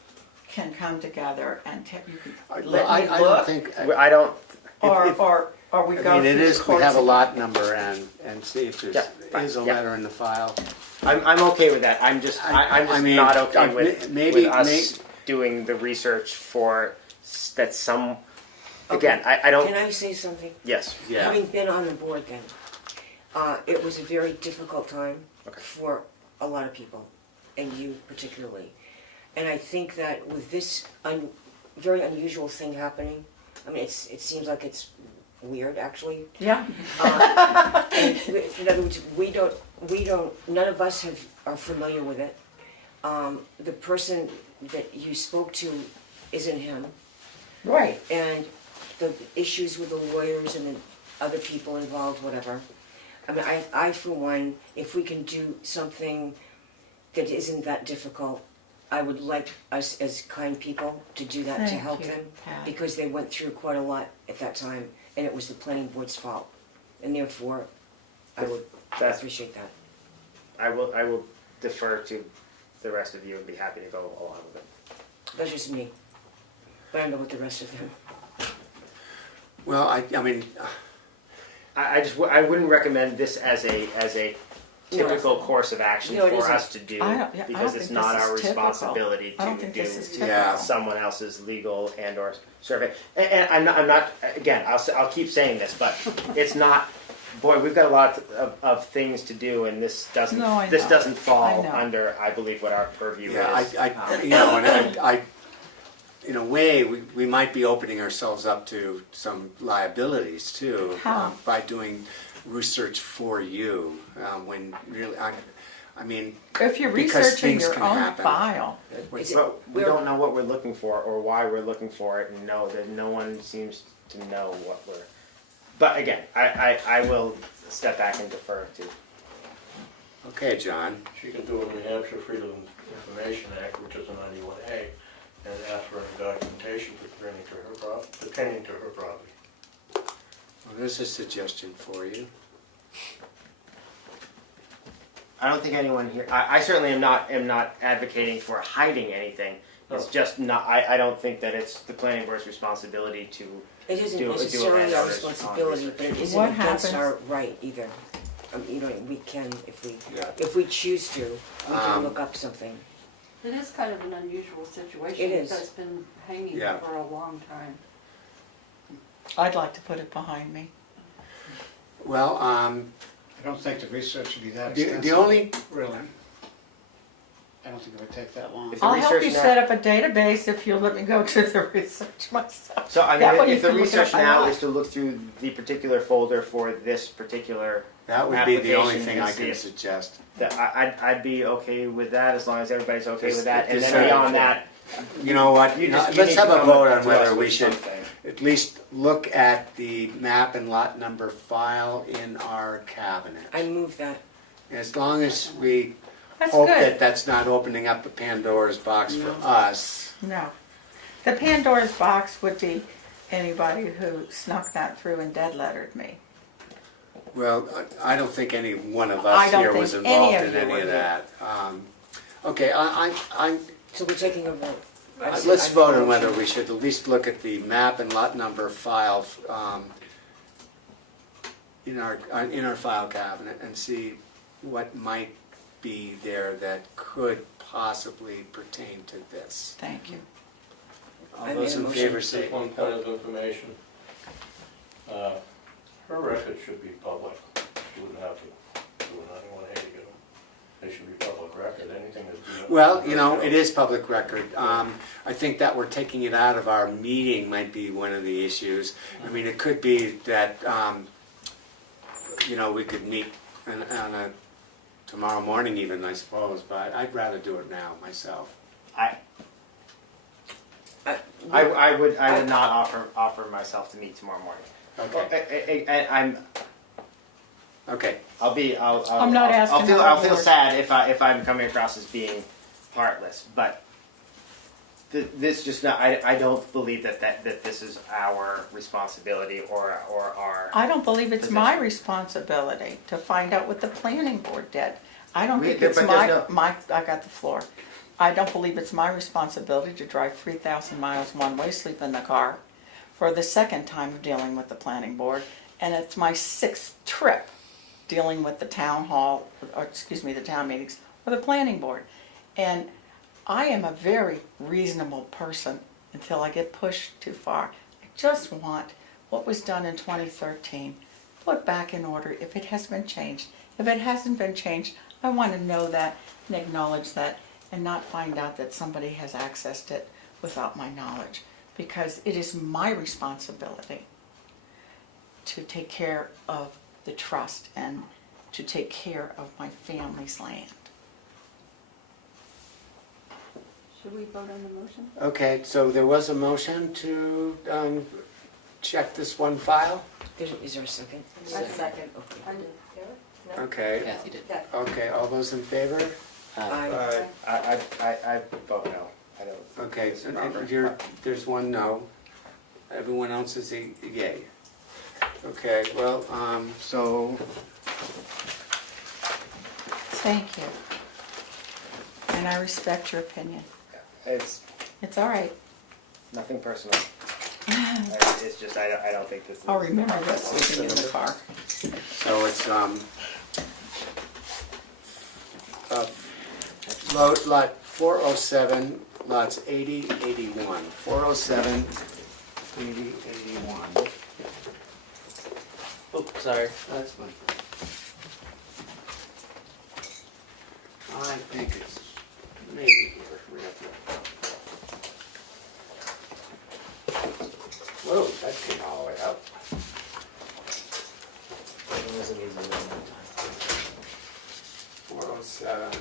can come together and you can Well, let me I look, don't think. I don't. or we go I mean, it through is. the We courts. have a lot number and see if Yeah, there's fine, is a yeah. letter in the file. I'm okay with that. I'm just I mean, not okay with maybe- with us doing the research for that some. Again, I don't. Can I say something? Yes. Yeah. Having been on the board then, it was a very difficult time Okay. for a lot of people, and you particularly. And I think that with this very unusual thing happening, I mean, it seems like it's weird actually. Yeah, And in other words, we don't, none of us are familiar with it. The person that you spoke to isn't him. right. And the issues with the lawyers and the other people involved, whatever. I mean, I for one, if we can do something that isn't that difficult, I would like us as kind people to do that to Thank help you, them. Pat. Because they went through quite a lot at that time, and it was the planning board's fault. And therefore, I would That's- appreciate that. I will defer to the rest of you and be happy to go along with it. That's just me. But I don't know what the rest of them. Well, I mean, I wouldn't recommend this as a typical course of action No, it for isn't. us to do I don't because it's think not this our is typical. responsibility I don't to think do this is typical. Yeah. someone else's legal and or survey. And I'm not again. I'll keep saying this, but it's not. Boy, we've got a lot of things to do, and this doesn't. No, I this know. doesn't fall I know. under, I believe, what our purview yeah, is. you know, and I, in a way, we might be opening ourselves up to some liabilities too How? by doing research for you when really, I mean, If you're because researching things your can own happen. file, Is it- But we we're- don't know what we're looking for or why we're looking for it, and know that no one seems to know what we're. But again, I will step back and defer to. okay, John. she can do a New Hampshire Freedom of Information Act, which is a 91A, and ask for any documentation pertaining to her property. Well, there's a suggestion for you. I don't think anyone here. I certainly am not advocating for hiding anything. It's No. just not. I don't think that it's the planning board's responsibility to. It isn't Do a necessarily our landowner's responsibility, but it isn't What against happens- our right either. You know, we can, Yeah. if we choose to, we can Um, look up something. It is kind of an unusual situation. It is. That's been hanging Yeah. for a long time. I'd like to put it behind me. Well, I don't think the research would be that the extensive. only, Really. I don't think it would take that long. If the I'll help research you now- set up a database if you'll let me go to the research myself. So I That way mean, you if the can look it research up by now lot. is to look through the particular folder for this particular, that would be the only Application thing and I see can if- suggest. that I'd be okay with that as long as everybody's okay with that. And Just then so- beyond that, You know what, you let's need to have a come vote up on to whether us we with should something. at least look at the map and lot number file in our cabinet. I move that. As long as we That's hope good. that that's not opening up a Pandora's box for us. No. The Pandora's box would be anybody who snuck that through and dead lettered me. Well, I don't think any one of I us don't here think was any involved of in you any were of here. that. Okay, So we're taking a vote. let's vote on whether we should at least look at the map and lot number file in our file cabinet and see what might be there that could possibly pertain to this. Thank you. All I those made in a favor Just say, one point of information. Her records should be public. She wouldn't have to do it anyone here to get them. They should be public record, anything that's. well, you know, it is public record. I think that we're taking it out of our meeting might be one of the issues. I mean, it could be that, you know, we could meet on a, tomorrow morning even, I suppose, but I'd rather do it now myself. I would not offer myself to meet tomorrow morning. Okay, I'm okay. I'm not asking the I'll whole feel board. sad if I'm coming across as being heartless, but this just not. I don't believe that this is our responsibility or our. I don't believe it's Position. my responsibility to find out what the planning board did. I don't We- think it's but there's I got the floor. I don't believe it's my responsibility to drive 3,000 miles one way, sleep in the car, for the second time of dealing with the planning board, and it's my 6th trip dealing with the town hall, or excuse me, the town meetings, or the planning board. And I am a very reasonable person until I get pushed too far. I just want what was done in 2013 put back in order if it has been changed. If it hasn't been changed, I want to know that and acknowledge that and not find out that somebody has accessed it without my knowledge, because it is my responsibility to take care of the trust and to take care of my family's land. Should we vote on the motion? Okay, so there was a motion to check this one file? Is there a second? I second. Okay. I did. Okay, Kathy did. okay, all those in favor? Aye. I vote no. I don't. Okay, This is and proper. there's one no. Everyone else is a yay. Okay, well, so, Thank you. And I respect your opinion. It's It's all right. nothing personal. It's just I don't think this is. I'll remember that sleeping in the car. so it's, lot 407, lots 80, 81. 407, 80, 81. Oh, sorry. That's fine. I think it's maybe here. We have to. Whoa, that came all the way up. It was an easy one that 407,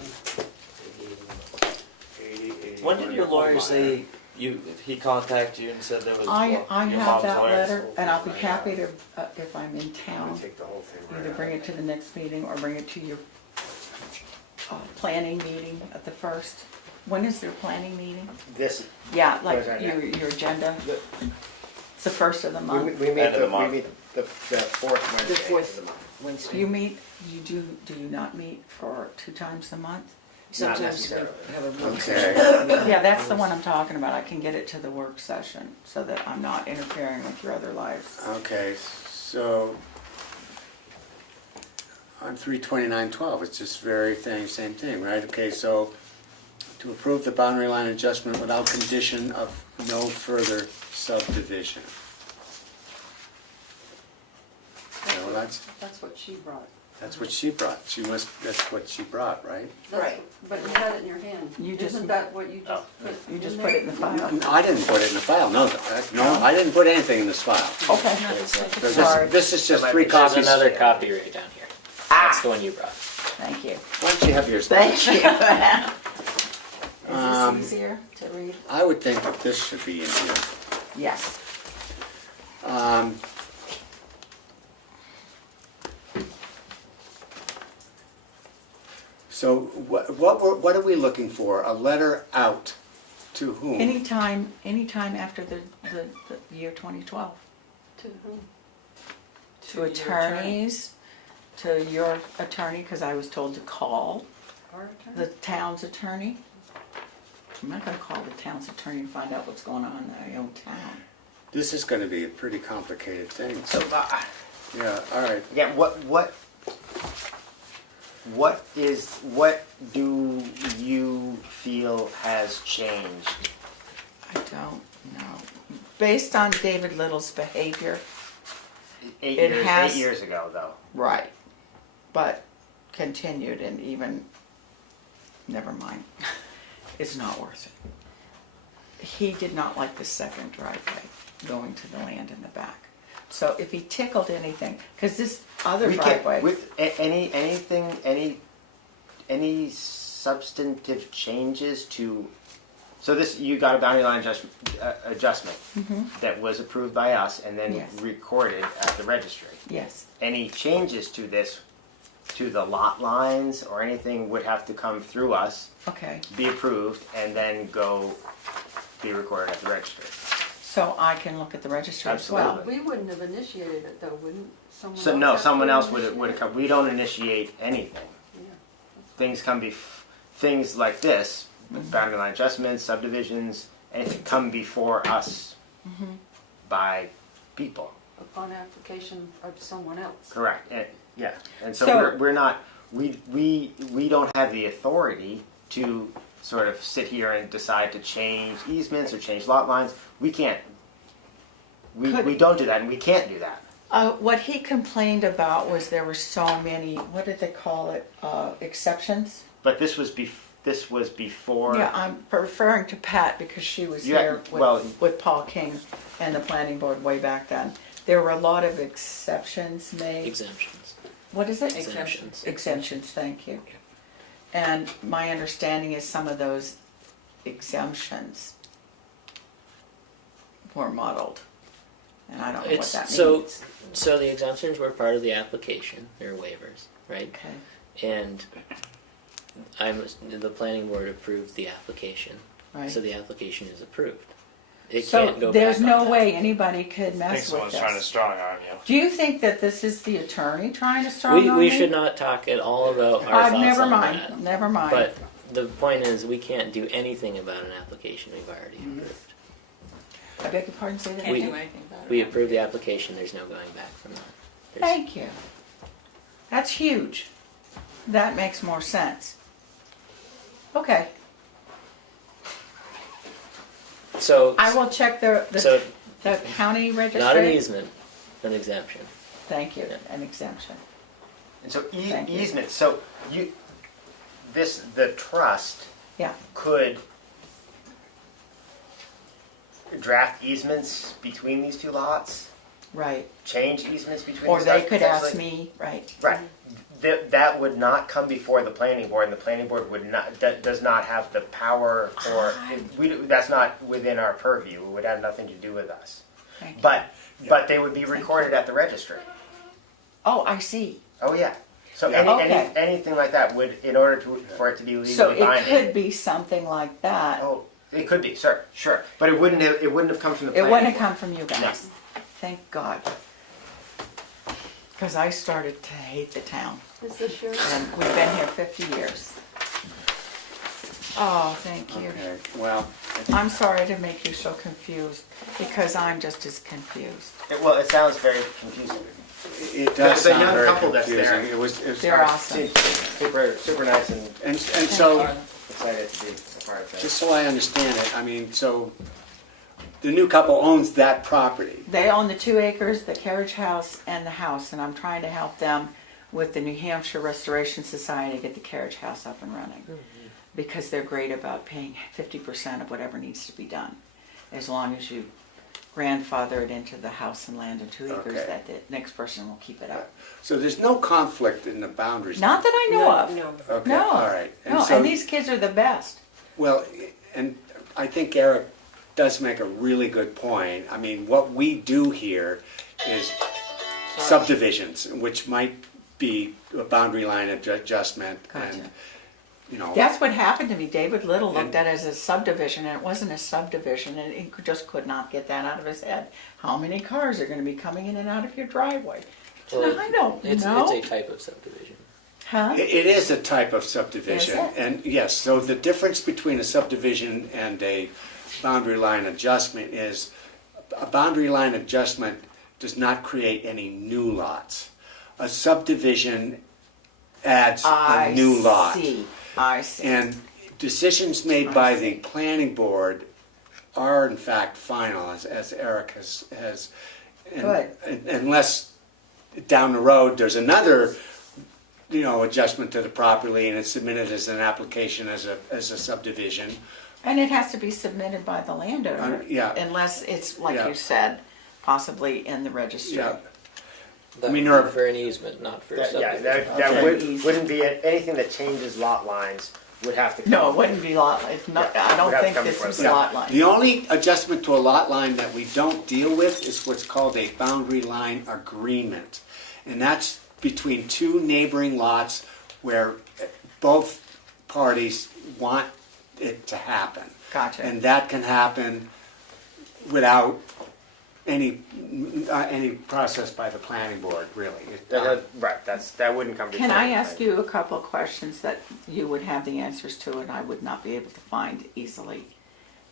80, 81. When did your lawyer say he contacted you and said there was I your have mom's that lawyer? letter, and I'll be happy to, if I'm in I'm town, gonna take the whole thing right either out. bring it to the next meeting or bring it to your planning meeting at the first. When is their planning meeting? This. Yeah, like Where's that at? your agenda. The- It's the first of the We, month. we meet End of the we month. meet the fourth Wednesday. The fourth Wednesday. You meet, do you not meet for 2 times a month? Sometimes we necessarily. have a work Okay. session. Yeah, that's the one I'm talking about. I can get it to the work session so that I'm not interfering with your other lives. Okay, so on 3/29/12, it's just very same thing, right? Okay, so to approve the boundary line adjustment without condition of no further subdivision. Yeah, well, That's what she brought. that's what she brought. That's what she brought, right? That's- Right. But you had it in your hand. You just- Isn't that what you just put? You just in put there? it in the file. No, I didn't put it in the file, no, I didn't put anything in this file. Okay. So Sorry. this is just three There's copies. another copy right down here. That's the one you brought. Thank you. Why don't you have yours back? Thank you. Um, Is this easier to read? I would think that this should be in here. Yes. So what are we looking for? A letter out to whom? Anytime after the year 2012. To whom? To attorneys, to your attorney, because I was told to call Our attorney? the town's attorney. I'm not gonna call the town's attorney and find out what's going on in my own town. This is going to be a pretty complicated thing. So, Yeah, all right. yeah, what do you feel has changed? I don't know. Based on David Little's behavior, Eight It has- 8 years ago, though. right, but continued and even, never mind, it's not worth it. He did not like the second driveway going to the land in the back. So if he tickled anything, because this other We can't, driveway, with any substantive changes to, so this, you got a boundary line adjustment that was approved by us and then Yes. recorded at the registry. yes, Any changes to this, to the lot lines or anything would have to come through us, okay. be approved, and then go be recorded at the registry. So I can look at the registry as well. Absolutely. We wouldn't have initiated it though, wouldn't someone else? So no, have to someone else would initiate have it? come. We don't initiate anything. Yeah. Things come things like this, with boundary line adjustments, subdivisions, anything come before us by people. Upon application of someone else. Correct. Yeah. And so, So- we're not. We don't have the authority to sort of sit here and decide to change easements or change lot lines. We can't. We don't do that, and we can't do that. What he complained about was there were so many, what did they call it, exceptions? But this was before. Yeah, I'm referring to Pat because she was Yeah, here well- with Paul King and the planning board way back then. There were a lot of exceptions made. Exemptions. What is it? Exemptions. Exemptions, thank you. And my understanding is some of those exemptions were muddled. And I don't know what that means. So the exemptions were part of the application, they're waivers, right? Okay, And the planning board approved the application, right. so the application is approved. It So can't go there's back no on that. way anybody could I think mess with someone's trying to this. strong arm you. Do you think that this is the attorney trying to strong arm We me? should not talk at all about our thoughts Never on mind, that. never mind. But the point is, we can't do anything about an application we've already approved. I beg your pardon, say that We- again? We approved the application, there's no going back from that. There's- Thank you. That's huge. That makes more sense. Okay, So, I will check the county registry. not an easement, an exemption. Thank you, an exemption. And so Thank you. easements. So the trust Yeah, could draft easements between these two lots, right. change easements between. Or these they lots could ask potentially. me, right. Right. That would not come before the planning board, and the planning board would not, does not have the power, or that's not within our purview. It would have nothing to do with us. Thank you. But they would be recorded at the registry. Oh, I see. Oh yeah. So Okay. anything like that would, in order for it to be legally So it binding. could be something like that. Oh, it could be, sure. But it wouldn't have come from the It planning wouldn't have board. come from you guys. Thank God. Because I started to hate the town. Is this yours? And we've been here 50 years. Oh, thank you. Okay, well, I'm sorry to make you so confused, because I'm just as confused. Well, it sounds very confusing. it does The sound young very couple that's confusing. there. It was They're awesome. Super nice and and so, excited to be far as that. Just so I understand it, I mean, so the new couple owns that property. They own the 2 acres, the carriage house, and the house, and I'm trying to help them with the New Hampshire Restoration Society to get the carriage house up and running. Because they're great about paying 50% of whatever needs to be done. As long as you grandfather it into the house and land in 2 acres, Okay. that the next person will keep it up. So there's no conflict in the boundaries? Not that I know of. No. Okay, No. all right. No, so- and these kids are the best. Well, and I think Eric does make a really good point. I mean, what we do here is subdivisions, which might be a boundary line adjustment Gotcha. and, you know. That's what happened to me. David Little looked And- at it as a subdivision, and it wasn't a subdivision, and he just could not get that out of his head. How many cars are going to be coming in and out of your driveway? Well, I don't it's know. a type of subdivision. Huh? It is a type of subdivision. Is it? And yes, so the difference between a subdivision and a boundary line adjustment is a boundary line adjustment does not create any new lots. A subdivision adds a new lot. I see. And decisions made by the planning board are in fact final, as Eric has. Good. Unless down the road, there's another, adjustment to the property and it's submitted as an application as a subdivision. And it has to be submitted by the landowner. Yeah. Unless it's, like Yeah. you said, possibly in the registry. Yeah. That mean, would there be are- for an easement, not for a Yeah, subdivision. that Okay. wouldn't be anything that changes lot lines would have to come. No, it wouldn't be lot, it's not, Yeah, I would don't have to think come this before is the- lot line. The only adjustment to a lot line that we don't deal with is what's called a boundary line agreement. And that's between two neighboring lots where both parties want it to happen. Gotcha. And that can happen without any process by the planning board, really. Right, that wouldn't come before. Can I the ask planning. you a couple of questions that you would have the answers to and I would not be able to find easily?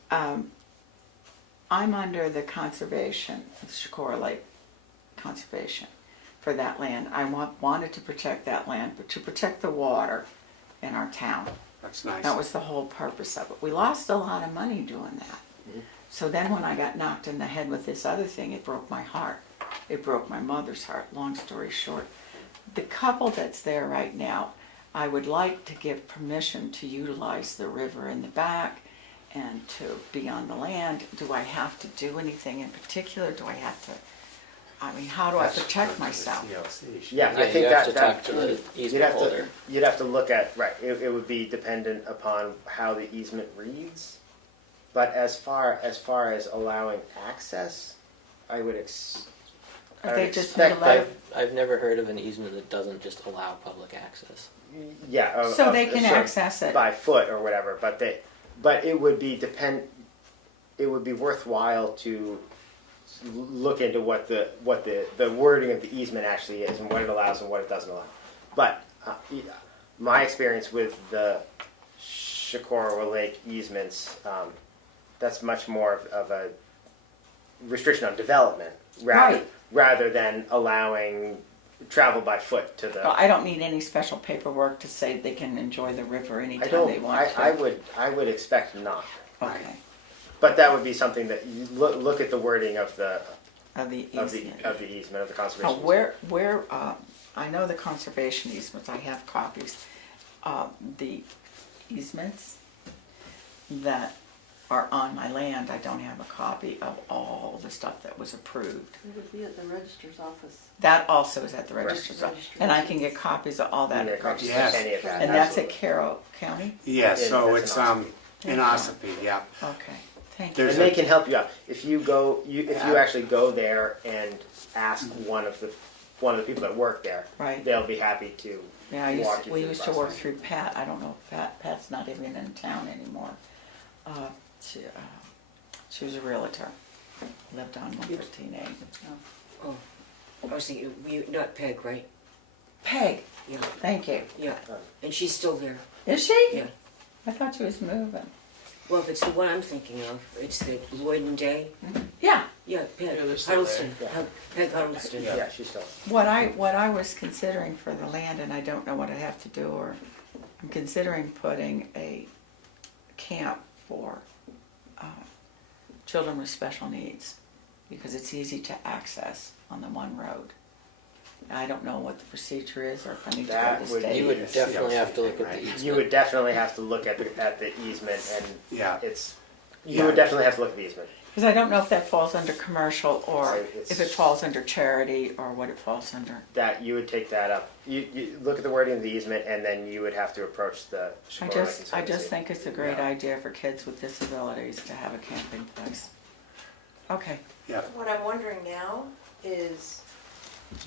I'm under the conservation, the Shakora Lake Conservation for that land. I wanted to protect that land, but to protect the water in our town. That's nice. That was the whole purpose of it. We lost a lot of money doing that. So then when I got knocked in the head with this other thing, it broke my heart. It broke my mother's heart, long story short. The couple that's there right now, I would like to give permission to utilize the river in the back and to be on the land. Do I have to do anything in particular? Do I have to, how do I protect myself? Yeah, Yeah, I think you have to that talk to the you'd easement have to holder. you'd have to look at it would be dependent upon how the easement reads, but as far as allowing access, I would I would They just expect need a that. I've never heard of an easement that doesn't just allow public access. Yeah, So they can sort of access it. by foot or whatever, but it would be It would be worthwhile to look into what the wording of the easement actually is and what it allows and what it doesn't allow. But my experience with the Shakora Lake easements, that's much more of a restriction on development Right. rather than allowing travel by foot to the. Well, I don't need any special paperwork to say they can enjoy the river I anytime don't. they want to. I would expect not. Okay, But that would be something that you look at the wording of the of the of the easement. easement of the Now, conservation. where, I know the conservation easements, I have copies. The easements that are on my land, I don't have a copy of all the stuff that was approved. It would be at the registrar's office. That also is at the Right. registrar's office, and I can get copies of all that Yeah, at the copies of registrar's. Yes. any of that, And that's at absolutely. Carroll County? Yeah, Yeah, so that's it's in in Ossipee, yeah. Okay, thank you. There's And they a- can help you out if you actually go there and ask one of the people that work there. Right. They'll be happy to Yeah, walk you we through used the to work process. through Pat, I don't know if Pat's not even in town anymore. She was a realtor, lived on 115A. Oh, I was thinking, not Peg, right? Peg, Yeah, thank you. yeah, and she's still there. Is she? Yeah. I thought she was moving. Well, if it's the one I'm thinking of, it's the Boyden Day. Yeah, Yeah, Peg, Yeah, they're still Huddleston, there. Peg Huddleston. Yeah, she's still. what I was considering for the land, and I don't know what I have to do, or I'm considering putting a camp for children with special needs because it's easy to access on the one road. I don't know what the procedure is, or if I need That to go to would the state. You would definitely have to look at the Right. easement. You would definitely have to look at the easement, and Yeah. you would definitely have to look at the easement. Because I don't know if that falls under commercial or So it's- if it falls under charity or what it falls under. That you would take that up. You look at the wording of the easement, and then you would have to approach the. I Chicago just Conservancy. think it's a great Yeah. idea for kids with disabilities to have a camping place. Okay. Yeah. What I'm wondering now is,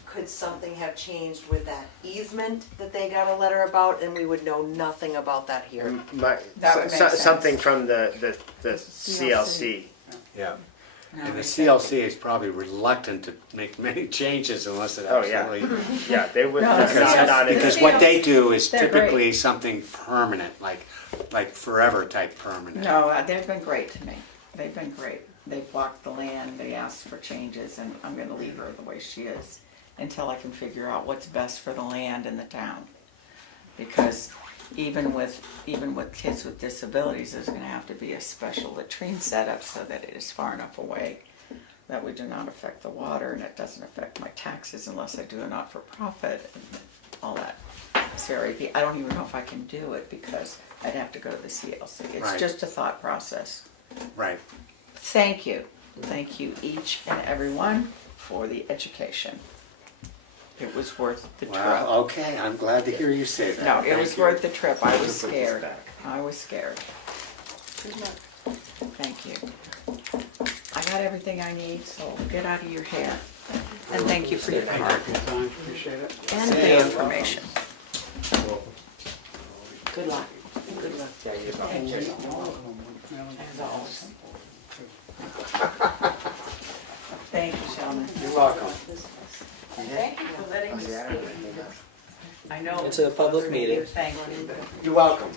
could something have changed with that easement that they got a letter about, and we would know nothing about that here? That would make sense. Something from the CLC. Yeah. No, And the makes CLC is probably reluctant to make many changes unless it Oh, yeah. absolutely. Yeah, they would No, not because- on it. Because what they do is They're great. typically something permanent, like forever type permanent. No, they've been great to me. They've been great. They've walked the land, they asked for changes, and I'm gonna leave her the way she is until I can figure out what's best for the land and the town. Because even with kids with disabilities, there's gonna have to be a special latrine set up so that it is far enough away that we do not affect the water and it doesn't affect my taxes unless I do a not-for-profit and all that. Sorry, I don't even know if I can do it because I'd have to go to the CLC. It's Right. just a thought process. Right. Thank you. Thank you each and every one for the education. It was worth the trip. Wow, okay, I'm glad to hear you say that. No, it Thank was you. worth the trip. I was Put this scared. back. I was scared. Thank you. I got everything I need, so get out of your head. And thank you for your Thank you card for your time, appreciate it. and the information. Good luck. Good luck. Yeah, you As always. Thank you, Sheldon. You're welcome. Thank you for letting me speak. I know. It's a public meeting. Thank you. You're welcome.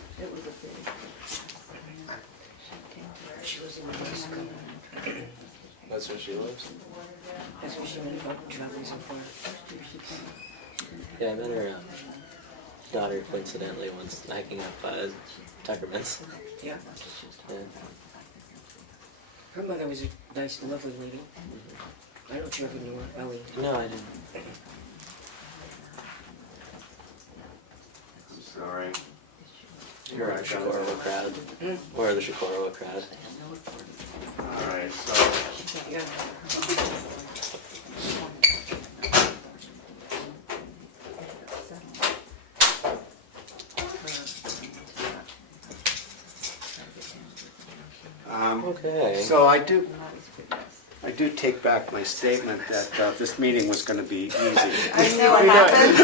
That's where she lives. That's where she went about traveling so far. Yeah, I met her daughter coincidentally once hiking up Tuckerman's. Yeah. Yeah. Her mother was a nice, lovely lady. I don't know if you ever knew her, Ellie. No, I didn't. Sorry. Or the Shikorowa crowd. Or the Shikorowa crowd. All right, so Yeah. Okay. So I do take back my statement that this meeting was going to be easy. I know what happened.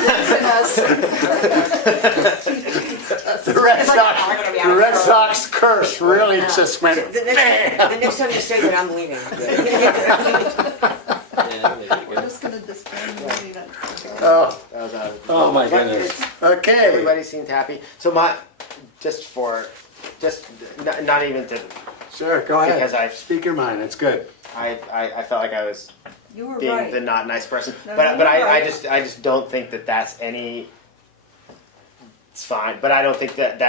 The Red Sox curse really just went. The next time you say that, I'm leaving. Yeah, maybe We're good. just gonna disband the meeting. Oh, That was out of. oh my But goodness. it's- Okay. Everybody seemed happy. So not even to. Sure, go ahead. Because I- Speak your mind. It's good. I felt like I was You were being right. the not nice person, No, but you were I right. just don't think that that's any. It's fine, but I don't think that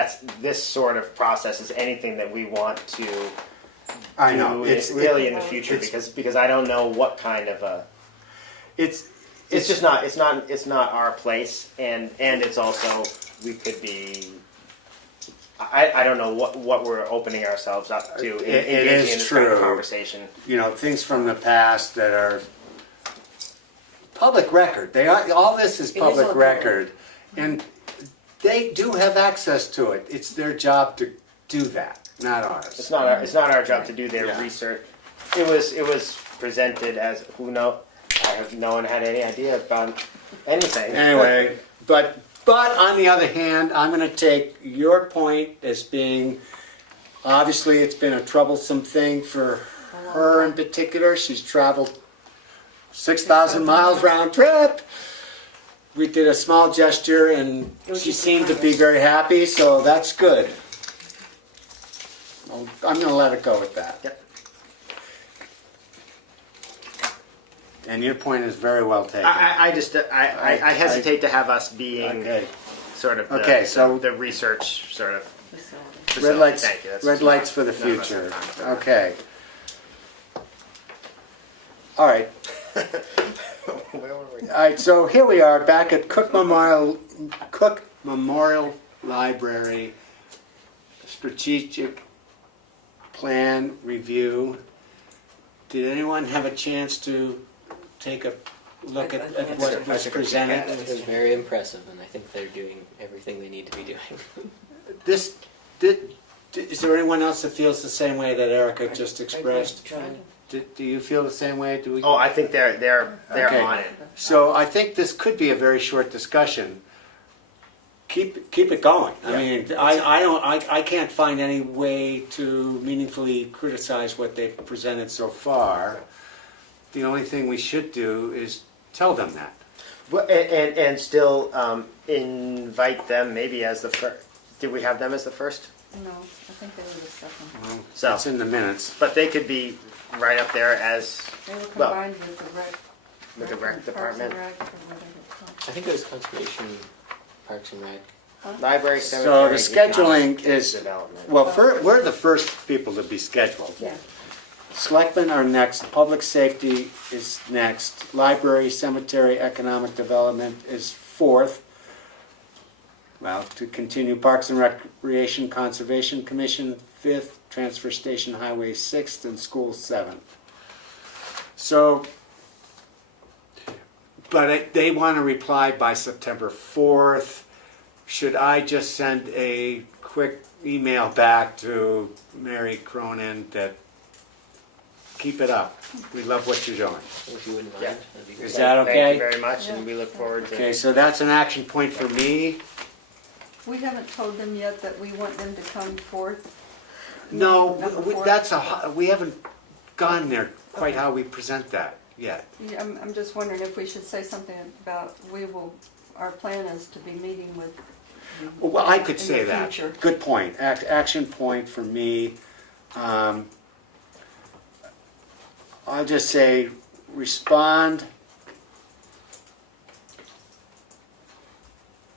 this sort of process is anything that we want to I do know. It's really in the future it's- because I don't know what kind of a. It's It's just not. It's not our place, and it's also we could be. I don't know what we're opening ourselves up to in It engaging is in this kind of true. conversation. you know, things from the past that are public record. They are, all this is It is public all record, and they do have access to it. It's their job to do that, not ours. It's not our job to do their Yeah. research. It was presented as no one had any idea about anything. Anyway, but on the other hand, I'm going to take your point as being obviously it's been a troublesome thing for her in particular. She's traveled 6,000 miles round trip. We did a small gesture and she seemed to be very happy, so that's good. I'm going to let it go with that. Yep. And your point is very well taken. I hesitate to have us being Okay. sort of Okay, so- the research sort of. facility. lights, Thank you. That's red just- lights for the none of us future. have time for that. Okay. All right. Where were we? All right, so here we are back at Cook Memorial Library Strategic Plan Review. Did anyone have a chance to take a look at what was presented? It was very impressive, and I think they're doing everything they need to be doing. Is there anyone else that feels the same way that Erica just expressed? Charlie? Do you feel the same way? Do we? Oh, I think they're Okay. on it. So I think this could be a very short discussion. Keep it going. I Yeah. mean, I can't find any way to meaningfully criticize what they've presented so far. The only thing we should do is tell them that. But, and still invite them maybe as the first. Did we have them as the first? No, I think they were the second. Well, So- it's in the minutes. But they could be right up there as They were Well, combined with the rec. with the rec Parks department. and Rec, or whatever it's called. I think it was Conservation, Parks and Rec. Library, So cemetery, the scheduling economic is, development. well, we're the first people to be scheduled. Yeah. Selectmen are next, public safety is next, library, cemetery, economic development is fourth. Well, to continue, Parks and Recreation Conservation Commission fifth, transfer station highway sixth, and school seventh. So, but they want to reply by September 4th. Should I just send a quick email back to Mary Cronin that keep it up? We love what you're doing. If you wouldn't mind, Yeah. that'd be Is great. that Thank okay? you very much, and we look forward to. Okay, so that's an action point for me. We haven't told them yet that we want them to come forth. No, Number four. we haven't gone there quite how we present that yet. Yeah, I'm just wondering if we should say something about, our plan is to be meeting with. Well, I could in say the that. future. Good point. Action point for me. I'll just say respond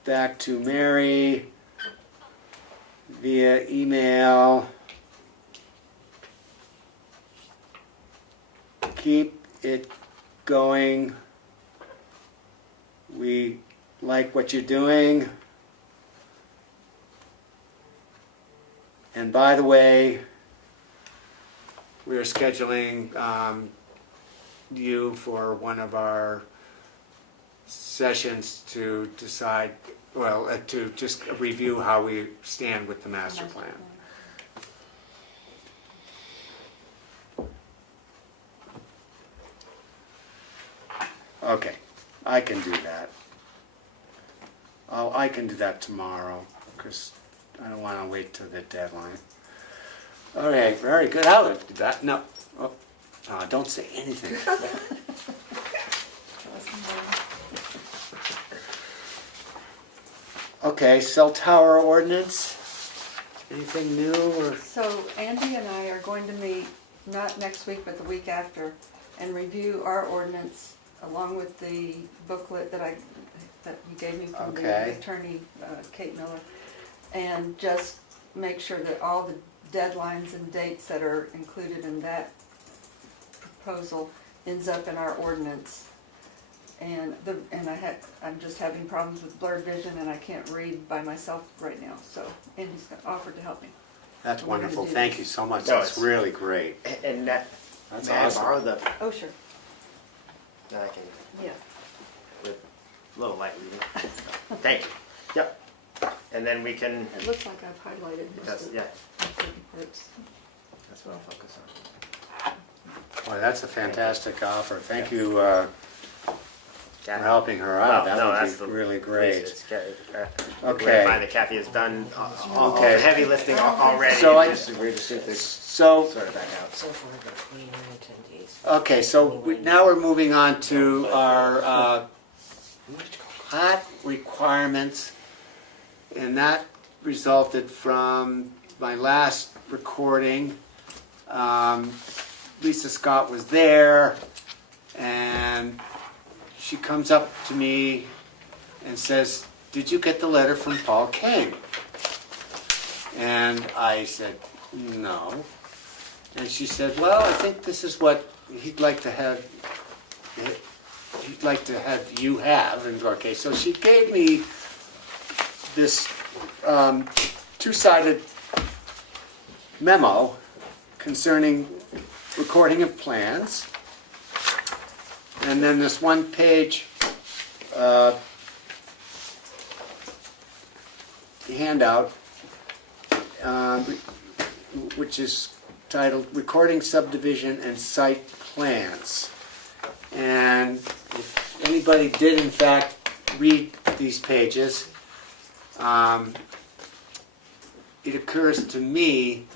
back to Mary via email. Keep it going. We like what you're doing. And by the way, we are scheduling you for one of our sessions to decide, well, to just review how we stand with the master plan. Okay, I can do that. I can do that tomorrow, because I don't want to wait till the deadline. All right, very good. I'll do that. No, don't say anything. Okay, cell tower ordinance. Anything new or? So Andy and I are going to meet, not next week, but the week after, and review our ordinance along with the booklet that you gave me from Okay. the attorney, Kate Miller, and just make sure that all the deadlines and dates that are included in that proposal ends up in our ordinance. And I'm just having problems with blurred vision, and I can't read by myself right now, so Andy's offered to help me. That's We're gonna wonderful. do Thank this. you so much. No, That's it's- really great. And that, That's may I awesome. borrow the? Oh, sure. I can Yeah. with a little light reading. Thank you. Yep. And then we can. It looks like I've highlighted most That's, of yeah, the important parts. that's what I'll focus on. Boy, that's a fantastic offer. Thank you for Kathy. helping her Well, out. no, That that's would the be really least. great. It's we're Okay. gonna find that Kathy has done all Okay. the heavy lifting already. So and I- we're just need to So, sort of back out. So far, the 29 attendees. okay, so now we're moving on to our hot requirements, and that resulted from my last recording. Lisa Scott was there, and she comes up to me and says, "Did you get the letter from Paul King?" And I said, no. And she said, well, I think this is what he'd like to have you have. And okay, so she gave me this two-sided memo concerning recording of plans. And then this one-page handout, which is titled Recording Subdivision and Site Plans. And if anybody did in fact read these pages, it occurs to me,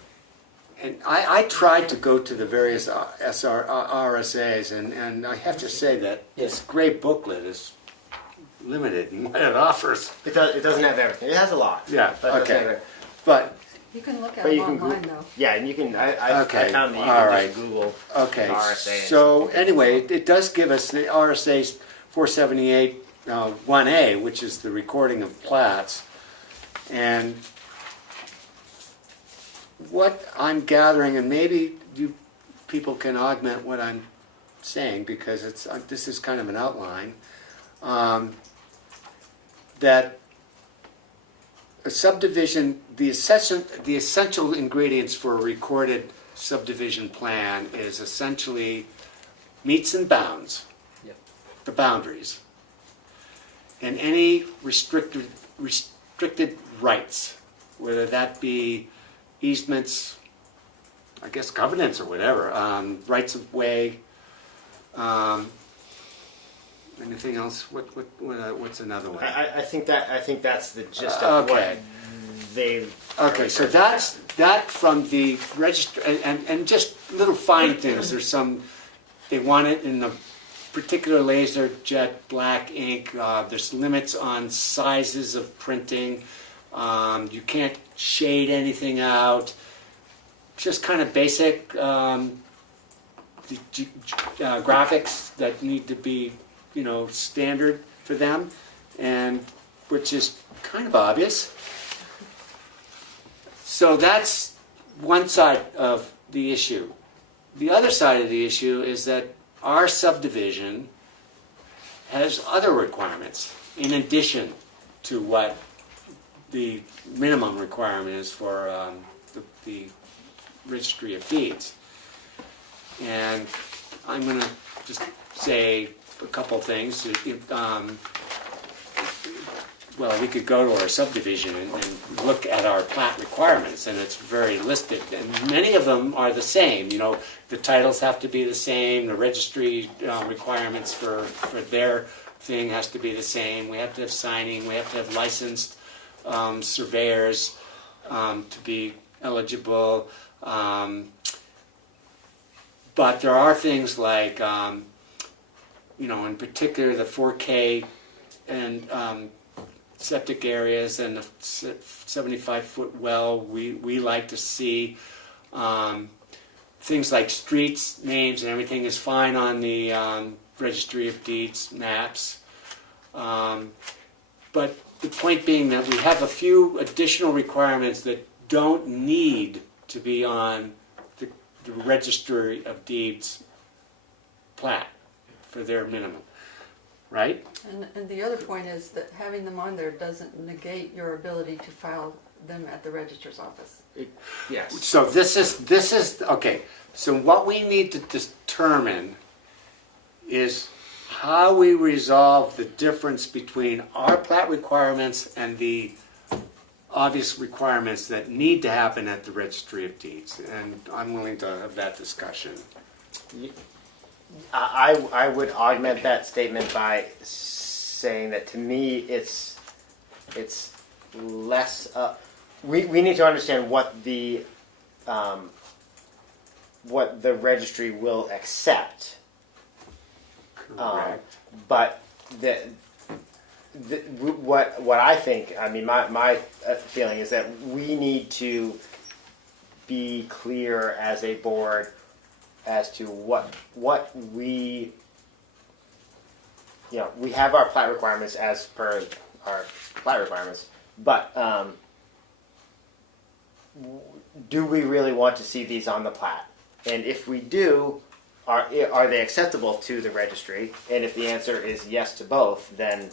and I tried to go to the various RSAs, and I have to say that this gray booklet is limited in what it offers. It doesn't have everything. It has a lot. Yeah, but it doesn't have okay. everything. But, You can look at But them you can online though. Yeah, and you can. I Okay, found that you all can right. just Google okay, RSA. and so something. anyway, it does give us the RSA 478 1A, which is the recording of plats. And what I'm gathering, and maybe you people can augment what I'm saying, because this is kind of an outline, that a subdivision, the essential ingredients for a recorded subdivision plan is essentially meets and bounds, Yep. the boundaries, and any restricted rights, whether that be easements, I guess covenants or whatever, rights of way, anything else? What's another one? I think that's the gist of okay. what they. Okay, so that's that from the register, and just little fine things. There's some, they want it in a particular laser jet black ink. There's limits on sizes of printing. You can't shade anything out. Just kind of basic graphics that need to be, standard for them, and which is kind of obvious. So that's one side of the issue. The other side of the issue is that our subdivision has other requirements in addition to what the minimum requirement is for the Registry of Deeds. And I'm going to just say a couple things. Well, we could go to our subdivision and look at our plat requirements, and it's very listed. And many of them are the same. The titles have to be the same. The registry requirements for their thing has to be the same. We have to have signing. We have to have licensed surveyors to be eligible. But there are things like, in particular, the 4K and septic areas and the 75-foot well. We like to see things like streets, names, and everything is fine on the Registry of Deeds maps. But the point being that we have a few additional requirements that don't need to be on the Registry of Deeds plat for their minimum, right? And the other point is that having them on there doesn't negate your ability to file them at the registrar's office. Yes. So this is okay. So what we need to determine is how we resolve the difference between our plat requirements and the obvious requirements that need to happen at the Registry of Deeds. And I'm willing to have that discussion. I would augment that statement by saying that to me it's less. We need to understand what the registry will accept. Correct. But what I think, my feeling is that we need to be clear as a board as to what we have our plat requirements as per our plat requirements, but do we really want to see these on the plat? And if we do, are they acceptable to the registry? And if the answer is yes to both, then,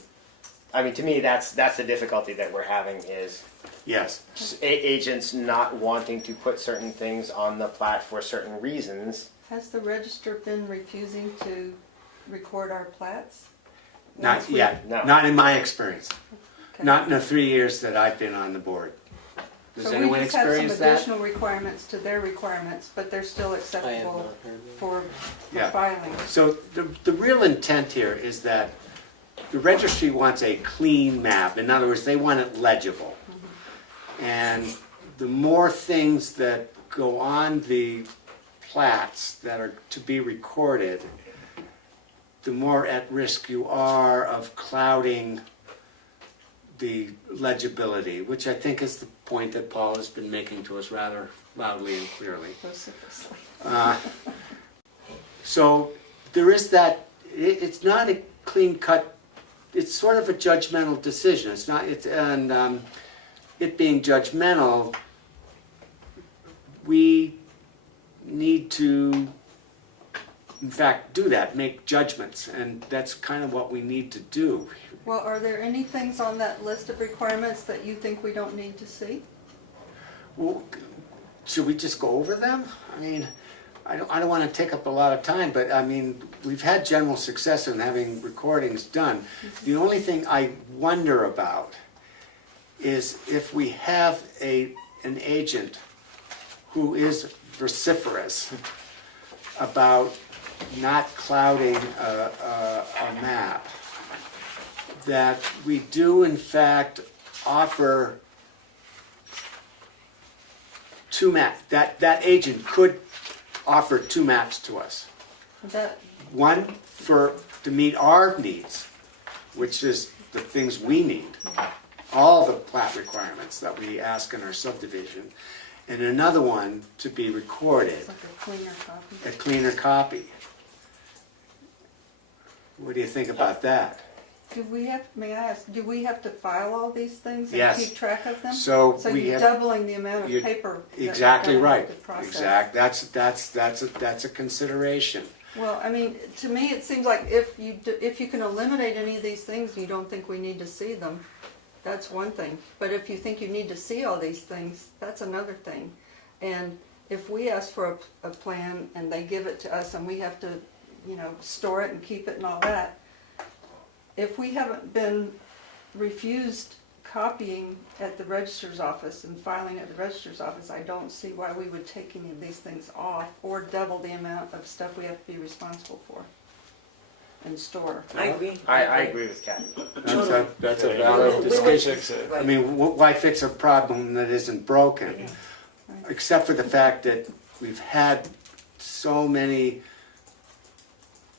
I mean, to me, that's the difficulty that we're having is Yes. agents not wanting to put certain things on the plat for certain reasons. Has the register been refusing to record our plats? Not Once we- yet. No. Not in my experience. Okay. Not in the 3 years that I've been on the board. Does So we anyone just have some experience that? additional requirements to their requirements, but they're still I have not acceptable heard of for Yeah. filing. So the real intent here is that the registry wants a clean map. In other words, they want it legible. And the more things that go on the plats that are to be recorded, the more at risk you are of clouding the legibility, which I think is the point that Paul has been making to us rather loudly and clearly. Vociferously. So there is that, it's not a clean cut, it's sort of a judgmental decision. It's not, it being judgmental, we need to, in fact, do that, make judgments, and that's kind of what we need to do. Well, are there any things on that list of requirements that you think we don't need to see? Well, should we just go over them? I mean, I don't want to take up a lot of time, but I mean, we've had general success in having recordings done. The only thing I wonder about is if we have an agent who is vociferous about not clouding a map, that we do in fact offer two maps, that agent could offer two maps to us. That, One to meet our needs, which is the things we need, all the plat requirements that we ask in our subdivision, and another one to be recorded, it's like a cleaner copy. a cleaner copy. What do you think about that? Do we have, may I ask, do we have to file all these things and Yes. keep track of them? So So we you're have, doubling the amount you're- of paper. that exactly we're gonna have right, to process. that's a consideration. Well, I mean, to me, it seems like if you can eliminate any of these things, you don't think we need to see them, that's one thing. But if you think you need to see all these things, that's another thing. And if we ask for a plan and they give it to us and we have to, store it and keep it and all that, if we haven't been refused copying at the registrar's office and filing at the registrar's office, I don't see why we would take any of these things off or double the amount of stuff we have to be responsible for and store. I agree. I agree with Kathi. That's a Yeah, valid we would- discussion. Fix it. I mean, why fix a problem that isn't broken? Yeah. Except for the fact that we've had so many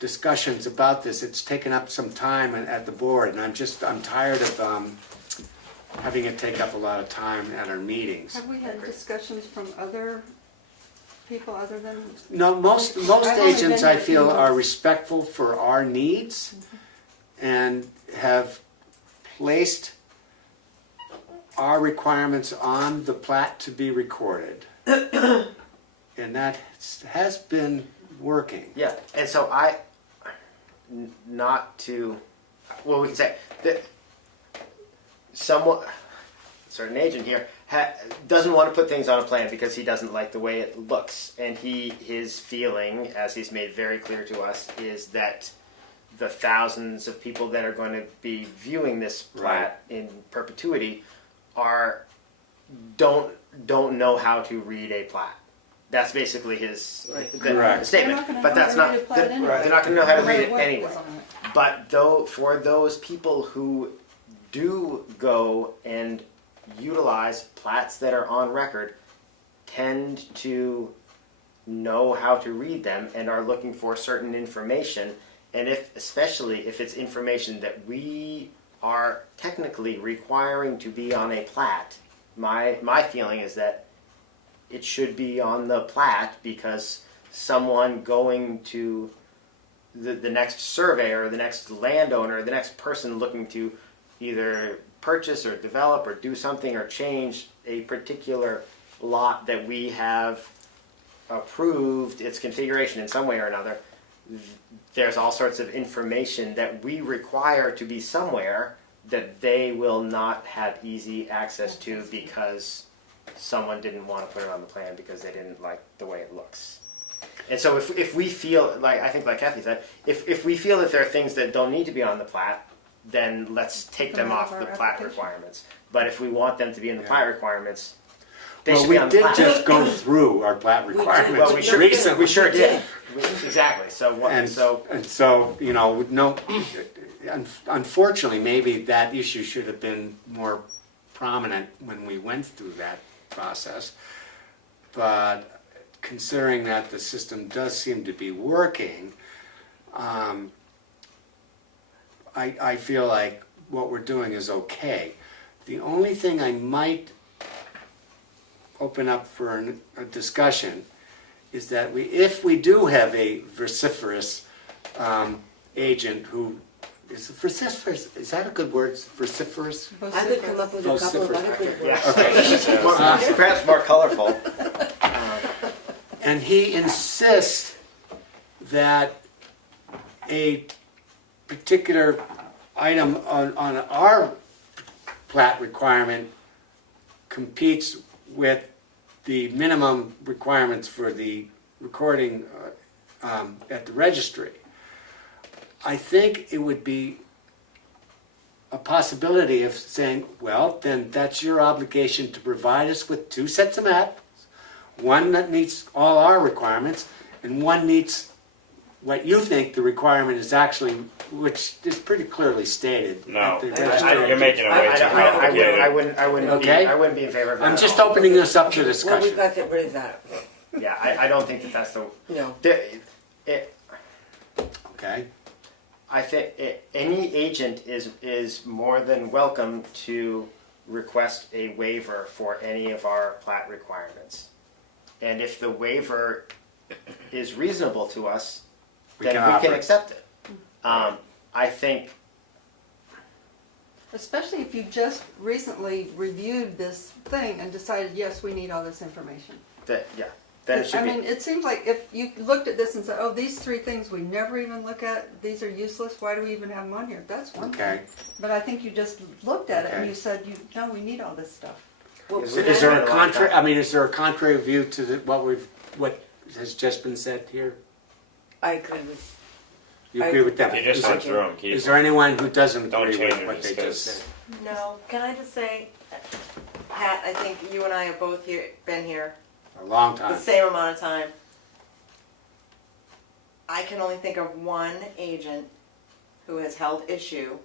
discussions about this, it's taken up some time at the board, and I'm tired of having it take up a lot of time at our meetings. Have we had discussions from other people other than, No, most I've only agents, been I here a feel, few are months. respectful for our needs and have placed our requirements on the plat to be recorded. And that has been working. Yeah, and so not to, well, we can say that someone, certain agent here, doesn't want to put things on a plan because he doesn't like the way it looks, and his feeling, as he's made very clear to us, is that the thousands of people that are going to be viewing this plat in perpetuity don't know how to read a plat. That's basically his Correct. statement. They're not gonna but know that's how to not. read a plat anyway. They're not going to know how to no read matter it what anyway. is on it. But for those people who do go and utilize plats that are on record, tend to know how to read them and are looking for certain information, and especially if it's information that we are technically requiring to be on a plat, my feeling is that it should be on the plat, because someone going to the next surveyor, the next landowner, the next person looking to either purchase or develop or do something or change a particular lot that we have approved its configuration in some way or another, there's all sorts of information that we require to be somewhere that they will not have easy access to because someone didn't want to put it on the plan because they didn't like the way it looks. And so if we feel, like I think like Kathi said, if we feel that there are things that don't need to be on the plat, then let's take them off the plat requirements. But if we want them to be in the plat requirements, they Well, should we be on the did plat. just go through our plat did. requirements Well, we sure recently. we sure did. Exactly. So what? And So so, you know, no, unfortunately, maybe that issue should have been more prominent when we went through that process. But considering that the system does seem to be working, I feel like what we're doing is okay. The only thing I might open up for a discussion is that if we do have a vociferous agent who is vociferous, is that a good word? Vociferous? I could come up with a couple of other good words. yeah. Okay. Perhaps more colorful. And he insists that a particular item on our plat requirement competes with the minimum requirements for the recording at the registry. I think it would be a possibility of saying, well, then that's your obligation to provide us with 2 sets of maps, one that meets all our requirements, and one meets what you think the requirement is actually, which is pretty clearly stated. No, at the you're registry. making it way too complicated. I wouldn't Okay. I wouldn't be in favor of that. I'm at just all. opening this up to Well, discussion. we've got to get rid of that. Yeah, I don't think that that's the. No. Okay. I think any agent is more than welcome to request a waiver for any of our plat requirements. And if the waiver is reasonable to us, then we offer can it. accept it. I think, Especially if you just recently reviewed this thing and decided, yes, we need all this information. that, yeah, then it should I be. mean, it seems like if you looked at this and said, oh, these 3 things we never even look at, these are useless, why do we even have them on here? That's one Okay. thing. But I think you just looked at it and Okay. you said, no, we need all this stuff. Well, Is Is there a It's been a long contrary? time. I mean, is there a contrary view to what has just been said here? I agree with. You agree with that? You just Is went there- through them, Keith. Is there anyone who doesn't Don't agree change with it what just they 'cause- just said? No, can I just say, Pat, I think you and I have both been here A long the time. same amount of time. I can only think of one agent who has held issue,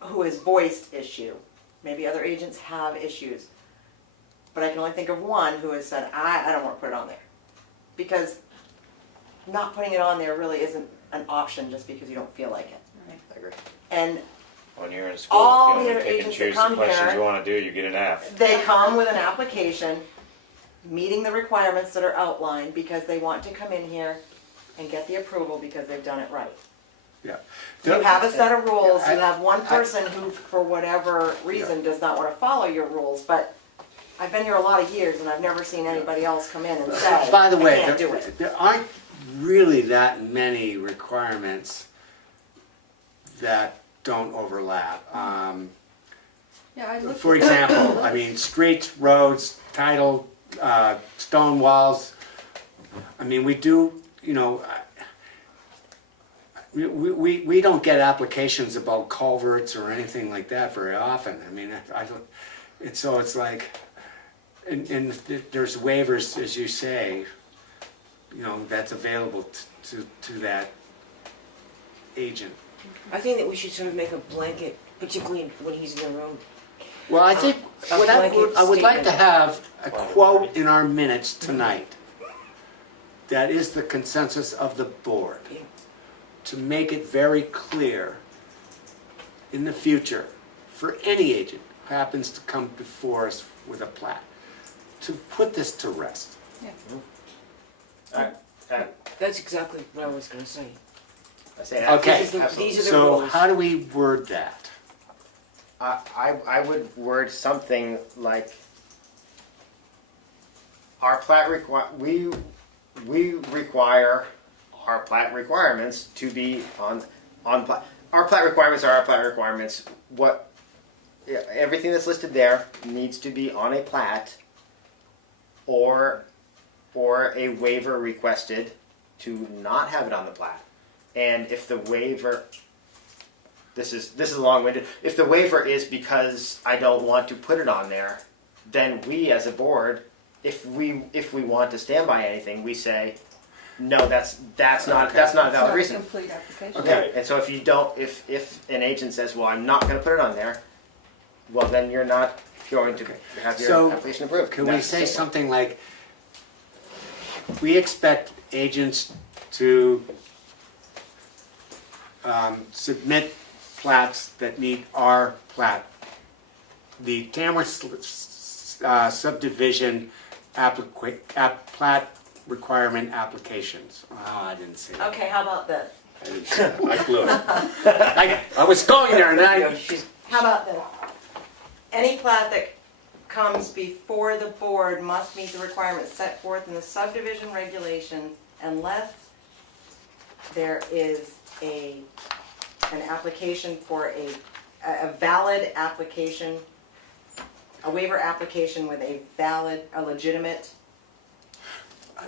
who has voiced issue. Maybe other agents have issues. But I can only think of one who has said, I don't want to put it on there. Because not putting it on there really isn't an option just because you don't feel like it. I agree. And When you're in school, All if the you other only pick and agents that choose the come questions here- you want to do, you get an F. they come with an application meeting the requirements that are outlined because they want to come in here and get the approval because they've done it right. Yeah. You have a set of rules, I- you have one person who, for whatever reason, does not want to follow your rules, but I've been here a lot of years and I've never seen anybody else come in and say, By the way, I can't do it. there aren't really that many requirements that don't overlap. Yeah, I looked For at example, I mean, streets, roads, title, stone walls. I mean, we do, you know, we don't get applications about culverts or anything like that very often. I mean, I don't, it's like, and there's waivers, as you say, you know, that's available to that agent. I think that we should sort of make a blanket, particularly when he's in the room. Well, I think A what I blanket would like to statement. have a quote in our minutes tonight that is the consensus of the board, to make it very clear in the future for any agent who happens to come before us with a plat, to put this to rest. That's exactly what I was going to say. I say Okay. absolutely. These are the So rules. how do we word that? I would word something like our plat we require our plat requirements to be on plat. Our plat requirements are our plat requirements. Everything that's listed there needs to be on a plat or a waiver requested to not have it on the plat. And if the waiver, this is long-winded. If the waiver is because I don't want to put it on there, then we as a board, if we want to stand by anything, we say, no, that's not a It's valid not a reason. complete application. Okay, and so if you don't, if an agent says, well, I'm not going to put it on there, well, then you're not going to have your So, application approved. Can we That's say simple. something like, we expect agents to submit plats that meet our plat, the Tamworth subdivision plat requirement applications. Oh, I didn't say that. Okay, how about this? I didn't say that. I blew it. I was going there and I, How about this? Any plat that comes before the board must meet the requirements set forth in the subdivision regulations unless there is an application for a valid application, a waiver application with a legitimate.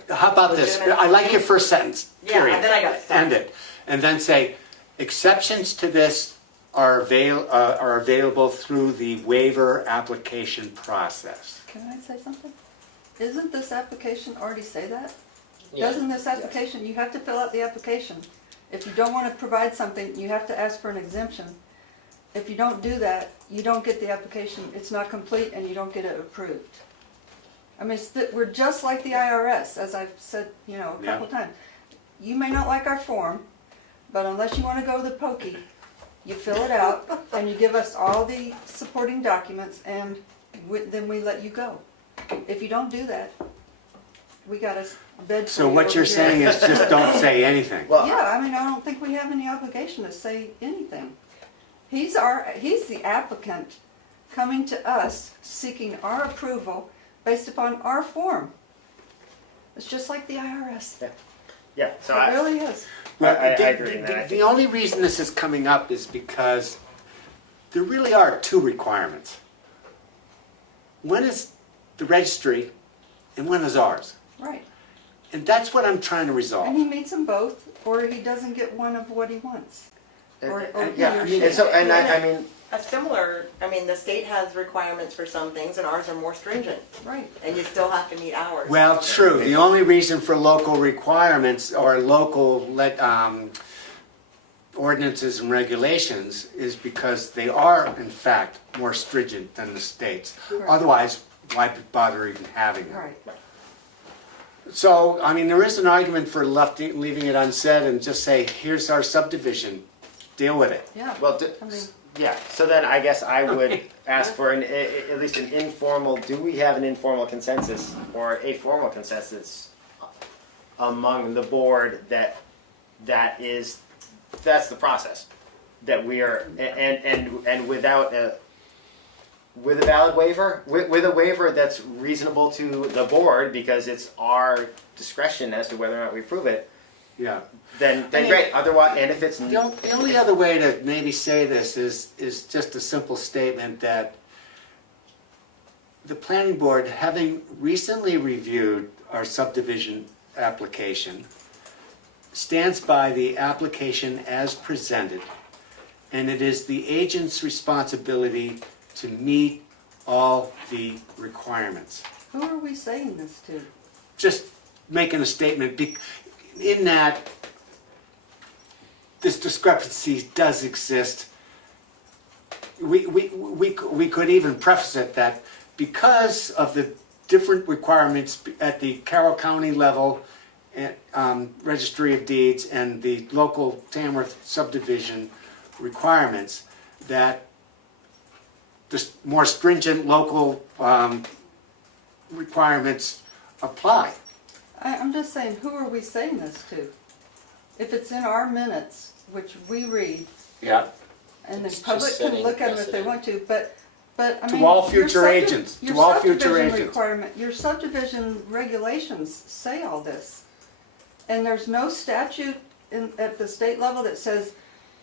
how about this? I like your first sentence, Yeah, period. and then I got stuck. End it. And then say, exceptions to this are available through the waiver application process. Can I say something? Isn't this application already say that? Yeah. Doesn't this application, you have to fill out the application. If you don't want to provide something, you have to ask for an exemption. If you don't do that, you don't get the application, it's not complete, and you don't get it approved. I mean, we're just like the IRS, as I've said, a couple times. You may not like our form, but unless you want to go the pokey, you fill it out, and you give us all the supporting documents, and then we let you go. If you don't do that, we got a bed for So you what over you're here. saying is just don't say anything. Well, Yeah, I mean, I don't think we have any obligation to say anything. He's the applicant coming to us seeking our approval based upon our form. It's just like the IRS. yeah. So It really is. Well, I agree in that. I The think- only reason this is coming up is because there really are two requirements. One is the registry and one is ours. Right. And that's what I'm trying to And resolve. he meets them both, or he doesn't get one of what he wants. Or he yeah, or she. and so I mean, The state has requirements for some things and ours are more stringent. Right. And you still have to meet ours. Well, true. The only reason for local requirements or local ordinances and regulations is because they are, in fact, more stringent than the states. Right. Otherwise, why bother even having them? Right. So, I mean, there is an argument for leaving it unsaid and just say, here's our subdivision, deal with it. Yeah. well, I mean, yeah. So then I guess I would ask for at least an informal. Do we have an informal consensus or a formal consensus among the board that's the process that we are and without with a valid waiver, with a waiver that's reasonable to the board because it's our discretion as to whether or not we approve it, Yeah. then I mean, great. Otherwise, and if it's The only other way to maybe say this is just a simple statement that the planning board, having recently reviewed our subdivision application, stands by the application as presented, and it is the agent's responsibility to meet all the requirements. who are we saying this to? Just making a statement in that this discrepancy does exist. We could even preface it that because of the different requirements at the Carroll County level, Registry of Deeds, and the local Tamworth subdivision requirements, that the more stringent local requirements apply. I'm just saying, who are we saying this to? If it's in our minutes, which we read, Yeah. and the It's just public can setting look at them if they precedent. want to, but But I To mean, all your future subdi- agents, your to all future subdivision agents. requirement, your subdivision regulations say all this. And there's no statute at the state level that says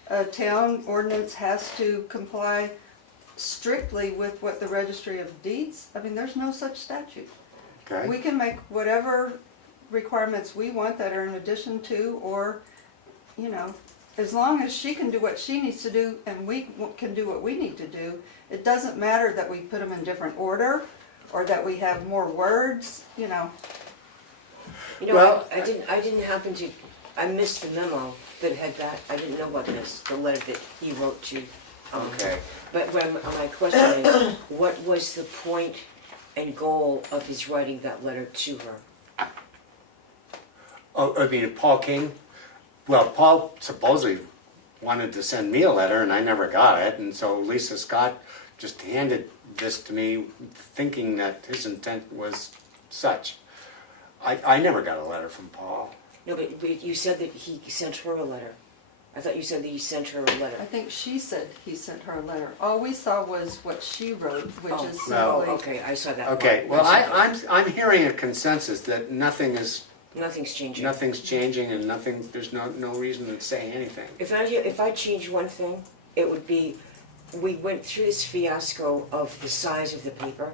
a town ordinance has to comply strictly with what the Registry of Deeds, I mean, there's no such statute. Okay. We can make whatever requirements we want that are in addition to, or, you know, as long as she can do what she needs to do and we can do what we need to do, it doesn't matter that we put them in different order or that we have more words, you know. You know, Well, I didn't happen to, I missed the memo that had that, I didn't know about this, the letter that he wrote to. Okay. But my question is, what was the point and goal of his writing that letter to her? Oh, I mean, Paul King? Well, Paul supposedly wanted to send me a letter and I never got it, and so Lisa Scott just handed this to me thinking that his intent was such. I never got a letter from Paul. No, but you said that he sent her a letter. I thought you said that he sent her a letter. I think she said he sent her a letter. All we saw was what she wrote, which Oh, is well, simply, okay, I saw that. Okay, one. well, I saw that. I'm hearing a consensus that Nothing's changing. nothing's changing and there's no reason to say anything. If I change one thing, it would be, we went through this fiasco of the size of the paper.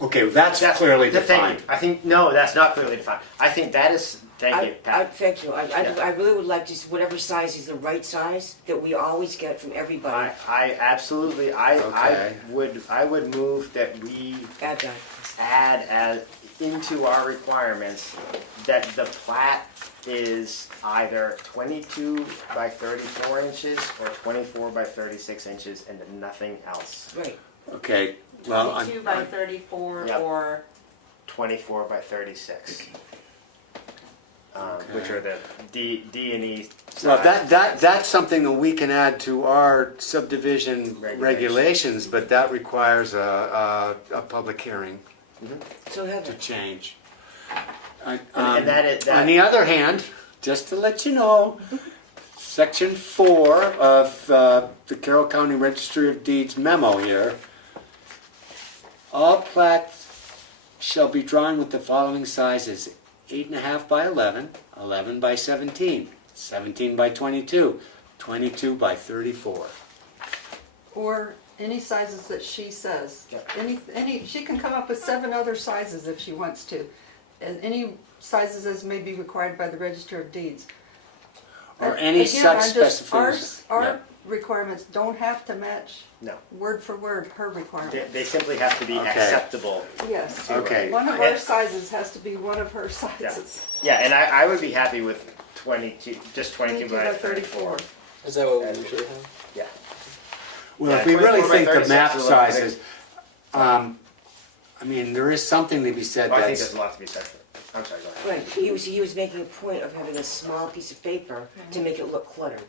Okay, that's clearly the thing. defined. I think, no, that's not clearly defined. I think that is, thank you, Pat. Thank you. Yeah. I really would like to, whatever size is the right size that we always get from everybody. I absolutely, Okay. I would move that we Add that. add as into our requirements that the plat is either 22 by 34 inches or 24 by 36 inches and nothing else. Right. Okay, well, 22 by 34 Yep. or 24 by 36. Okay. Which are the D and E. well, size. that's something that we can add to our subdivision regulations, but that requires a public hearing So to Heather, change. And that is On the other hand, just to let you know, Section 4 of the Carroll County Registry of Deeds memo here, all plats shall be drawn with the following sizes: 8.5 by 11, 11 by 17, 17 by 22, 22 by 34. or any sizes that she says. Yep. She can come up with 7 other sizes if she wants to. And any sizes as may be required by the Register of Deeds. Or But any again, such I'm just- specifications. Our Yeah. requirements don't have to match No, word for word her requirement. they simply have to be Okay. acceptable. Yes. Okay. One of Yeah. our sizes has to be one of her sizes. Yeah, and I would be happy with 22, just 22 22 by by 34. 34. Is that what we usually have? Yeah. Well, Yeah, if we really 24 by think the 36 map is a little big. sizes, I mean, there is something to be said Well, I think that's, there's a lot to be said for it. I'm sorry, go ahead. right, he was making a point of having a small piece of paper to make it look cluttered.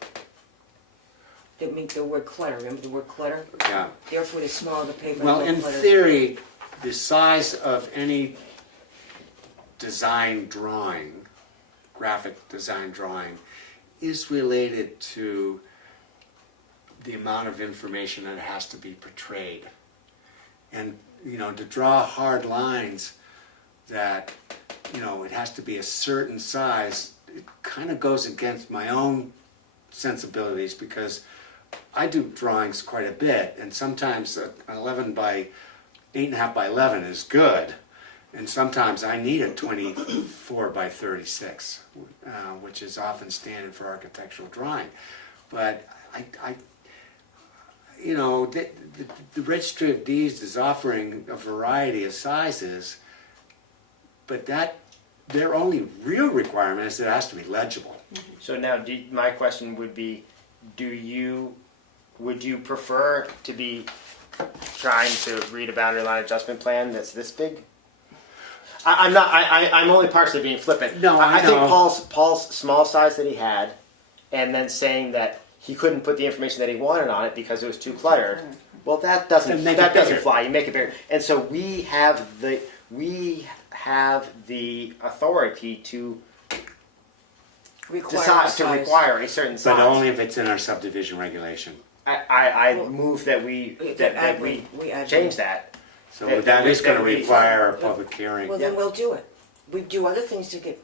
That make the word clutter, remember the word clutter? yeah. Therefore, the smaller the paper, the Well, more in cluttered. theory, the size of any design drawing, graphic design drawing, is related to the amount of information that has to be portrayed. And, you know, to draw hard lines that, you know, it has to be a certain size, it kind of goes against my own sensibilities, because I do drawings quite a bit, and sometimes 11 by 8.5 by 11 is good, and sometimes I need a 24 by 36, which is often standard for architectural drawing. But I you know, the Registry of Deeds is offering a variety of sizes, but their only real requirement is that it has to be legible. So now, my question would be, would you prefer to be trying to read a boundary line adjustment plan that's this big? I'm only partially being flippant. No, I think know. Paul's small size that he had, and then saying that he couldn't put the information that he wanted on it because it was too cluttered. Well, that doesn't Then make it bigger. fly. You make it bigger, and so we have the authority to Require a decide to size. require a certain size. But only if it's in our subdivision regulation. I move that we add change that. So that is gonna require a public hearing. Well, then we'll do it. We do other things to get,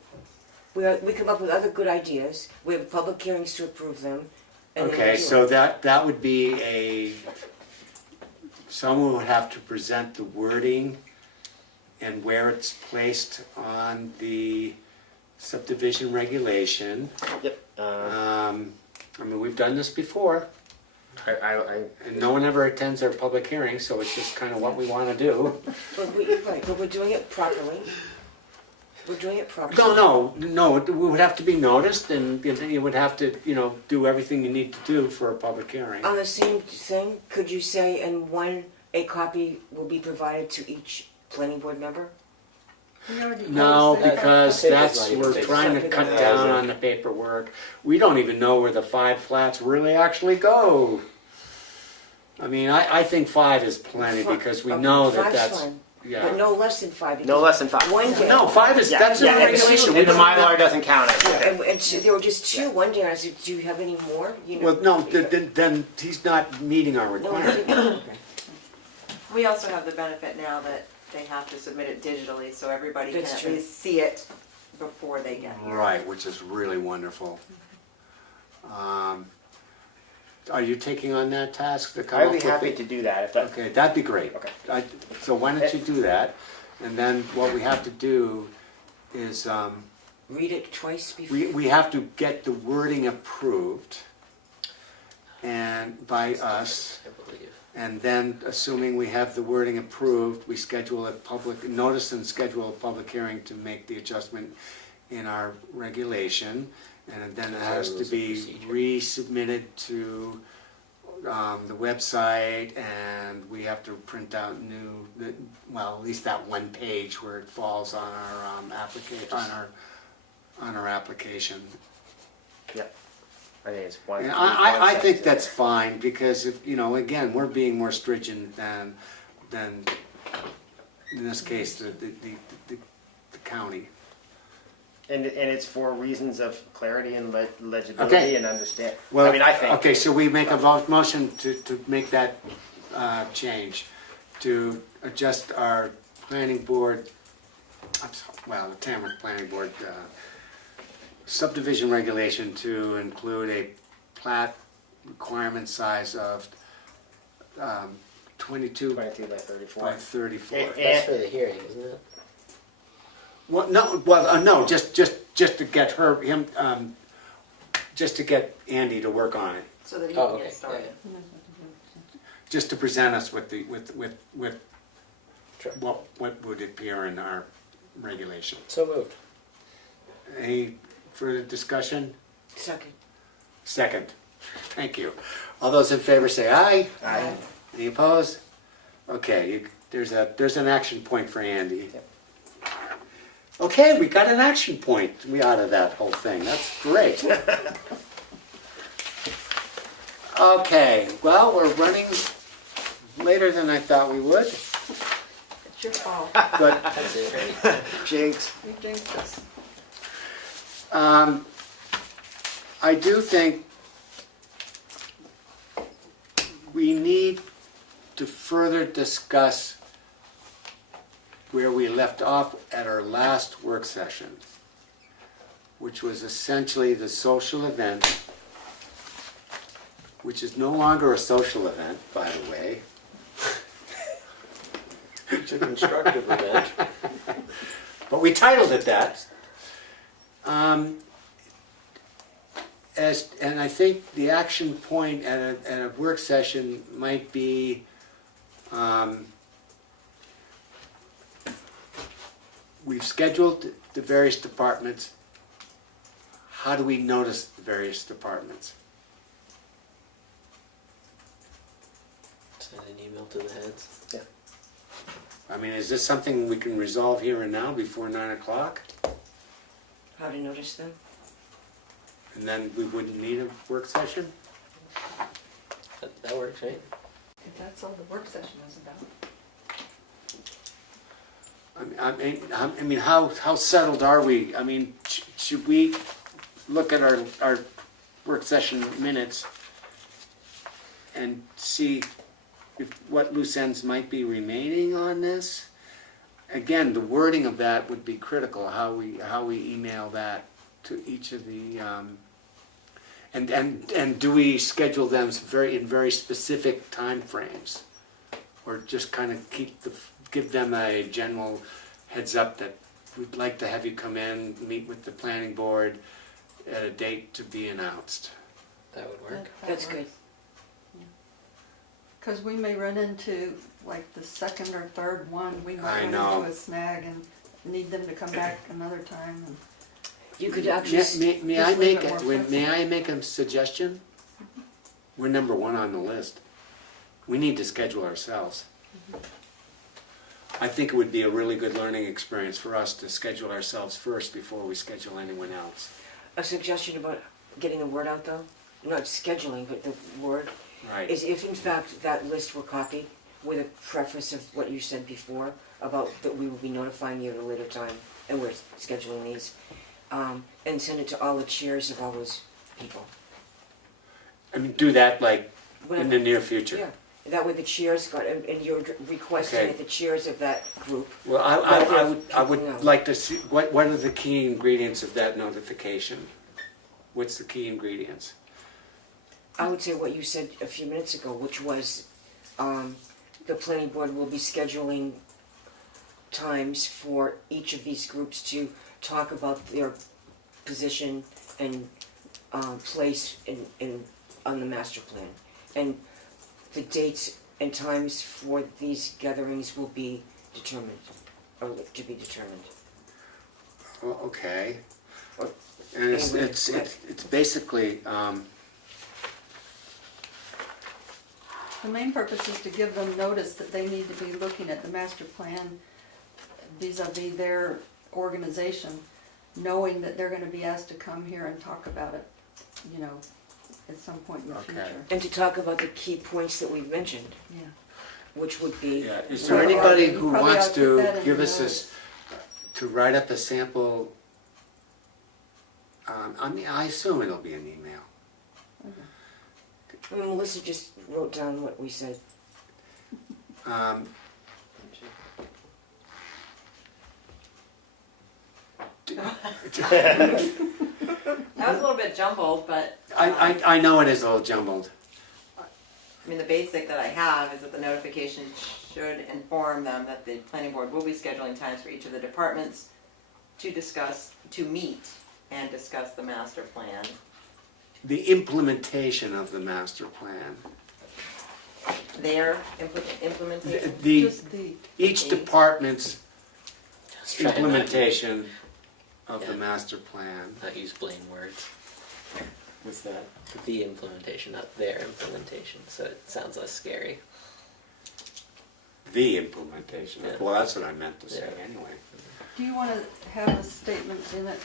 we come up with other good ideas, we have public hearings to approve them, and then we Okay, do so it. that would be someone would have to present the wording and where it's placed on the subdivision regulation. Yep. I mean, we've done this before, and no one ever attends our public hearings, so it's just kind of what we want to do. But we're doing it properly. We're doing it properly. No, it would have to be noticed, and you would have to, do everything you need to do for a public hearing. On the same thing, could you say, and a copy will be provided to each planning board member? We already No, noticed that. because That's we're not trying to cut down on the paperwork. We don't even know where the 5 flats really actually go. I mean, I think 5 is plenty, because we Okay, know that 5's that's, fine, But yeah. no less than 5. No less than 5. One day. No, 5 is, that's in the regulation. And the Mylar doesn't count it. And so there were just 2 one day, and I said, do you have any more? Well, no, then he's not meeting our No, requirement. okay. We also have the benefit now that they have to submit it digitally, so everybody can That's at true. least see it before they get here. Right, which is really wonderful. Are you taking on that task to come up I'd be with happy it? to do that if that. Okay, that'd be great. Okay. So why don't you do that? And then what we have to do is, Read it twice before. we have to get the wording approved and by us. I believe. And then, assuming we have the wording approved, we schedule a public, notice and schedule a public hearing to make the adjustment in our regulation. And then it has to Rules of be procedure. resubmitted to the website, and we have to print out at least that one page where it falls on our on our application. Yep. I think it's one. And I think that's fine, because if, again, we're being more stringent than in this case, the county. And it's for reasons of clarity and legibility Okay. and understand. Well, I mean, I think. Okay, so we make a motion to make that change, to adjust our planning board, the Tamworth Planning Board subdivision regulation to include a plat requirement size of 22 22 by 34. by 34. That's for the hearing, isn't it? Well, no, just to get just to get Andy to work on it, So that he Oh, can okay. get started. just to present us with Sure. what would appear in our regulation. So moved. Any further discussion? Second. Second. Thank you. All those in favor say aye. Aye. Any opposed? Okay, there's an action point for Andy. Yep. Okay, we got an action point out of that whole thing. That's great. Okay, well, we're running later than I thought we would, It's your fault. but That's it, right? Jinx. You jinxed us. I do think we need to further discuss where we left off at our last work session, which was essentially the social event, which is no longer a social event, by the way. It's a constructive event. But we titled it that. And I think the action point at a work session might be we've scheduled the various departments. How do we notice the various departments? Send an email to the heads. I mean, is this something we can resolve here and now before 9 o'clock? How to notice them? And then we wouldn't need a work session? That works, right? If that's all the work session is about. I mean, how settled are we? I mean, should we look at our work session minutes and see what loose ends might be remaining on this. Again, the wording of that would be critical, how we email that to each of the, and do we schedule them in very specific time frames? Or just kind of give them a general heads up that we'd like to have you come in, meet with the planning board at a date to be announced. That would work. That's good. Because we may run into, like, the second or third one, we I might run know. into a snag and need them to come back another time. And You could actually, May just I leave make it more may I make a suggestion? We're number one on the list. We need to schedule ourselves. I think it would be a really good learning experience for us to schedule ourselves first before we schedule anyone else. a suggestion about getting the word out though, not scheduling, but the word, Right. is if in fact that list were copied with a preface of what you said before about that we will be notifying you at a later time and we're scheduling these, and send it to all the chairs of all those people. I mean, do that like in Whatever. the near future. Yeah, that way the chairs got, and you're requesting Okay. that the chairs of that group, Well, I No. would like to see, what are the key ingredients of that notification? What's the key ingredients? I would say what you said a few minutes ago, which was, the planning board will be scheduling times for each of these groups to talk about their position and, place on the master plan. And the dates and times for these gatherings will be determined, or to be determined. Well, okay. Or- And Anyway, it's basically, the main purpose is to give them notice that they need to be looking at the master plan vis-a-vis their organization, knowing that they're gonna be asked to come here and talk about it, you know, at some point in the Okay. future. And to talk about the key points that we've mentioned, Yeah. which would be. yeah, is there Probably anybody ought- who probably wants ought to put that to in give the us notice. to write up a sample? I mean, I assume it'll be an email. I mean, Melissa just wrote down what we said. Um, That was a little bit jumbled, but I know it is a little jumbled. I mean, the basic that I have is that the notification should inform them that the planning board will be scheduling times for each of the departments to meet and discuss the master plan. The implementation of the master plan. Their implementation. Just Each department's Just try and not- implementation of the Yeah. master plan. Not use plain words. What's that? The implementation, not their implementation, so it sounds less scary. The implementation. Yeah. Well, that's what I meant to say Yeah. anyway. Do you want to have a statement in it,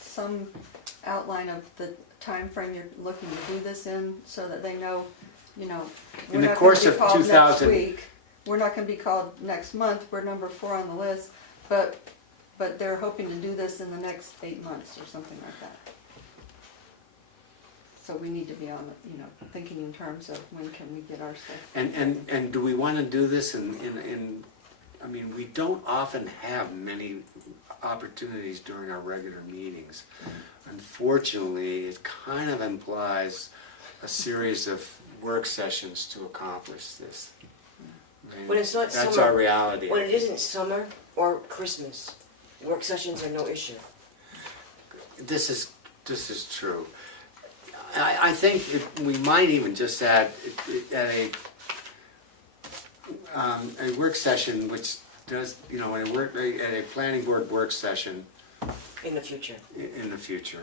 some outline of the time frame you're looking to do this in, so that they know, you know, In we're the not course going to of be called next 2000 week, we're not going to be called next month, we're number 4 on the list, but they're hoping to do this in the next 8 months or something like that. So we need to be on, you know, thinking in terms of when can we get our stuff. And do we want to do this in, I mean, we don't often have many opportunities during our regular meetings. Unfortunately, it kind of implies a series of work sessions to accomplish this. I mean, When it's not that's summer- our reality. When it isn't summer or Christmas, work sessions are no issue. This is true. I think we might even just add at a work session, which does, you know, at a planning board work session In the future. in the future.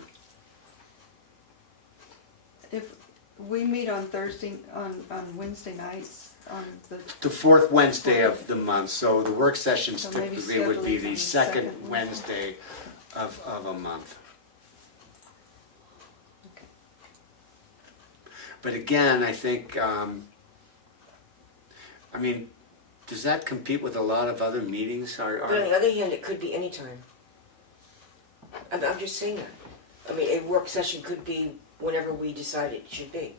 If we meet on Thursday, on Wednesday nights, on The fourth Wednesday of the month, so the work sessions So maybe typically would be scheduling on the the second second Wednesday of a month. Okay. But again, I think, I mean, does that compete with a lot of other meetings? But on the other hand, it could be any time. I'm just saying that. I mean, a work session could be whenever we decide it should be.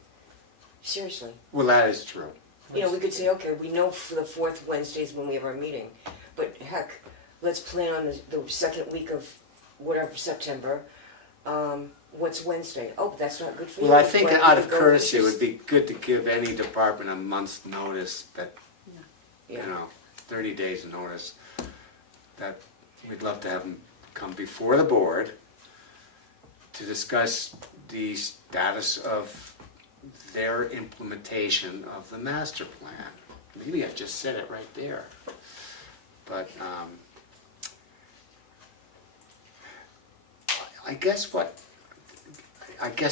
Seriously. Well, that is true. You know, we could say, okay, we know for the fourth Wednesdays when we have our meeting, but heck, let's plan on the second week of whatever, September. What's Wednesday? Oh, that's not good for you. Well, I think Well, out we of could go courtesy, it with would be good to give any department a month's notice that, you Yeah. know, 30 days notice, that we'd love to have them come before the board to discuss the status of their implementation of the master plan. Maybe I just said it right there. But I guess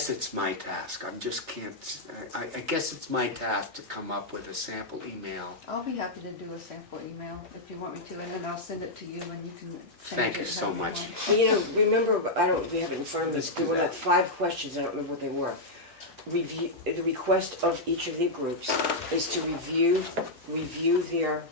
it's my task. I guess it's my task to come up with a sample email. I'll be happy to do a sample email if you want me to, and then I'll send it to you and you can change Thank it you so however you much. want. Well, you know, remember, I don't, we have it in front of Let's us, do there were that. like 5 questions, I don't remember what they were. Review, the request of each of the groups is to review their,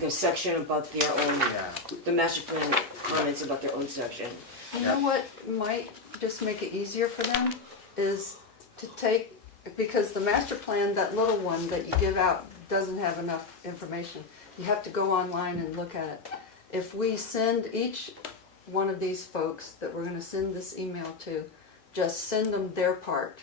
the section about their own, Yeah. the master plan comments about their own section. You Yep. know what might just make it easier for them is to take, because the master plan, that little one that you give out doesn't have enough information. You have to go online and look at it. If we send each one of these folks that we're gonna send this email to, just send them their part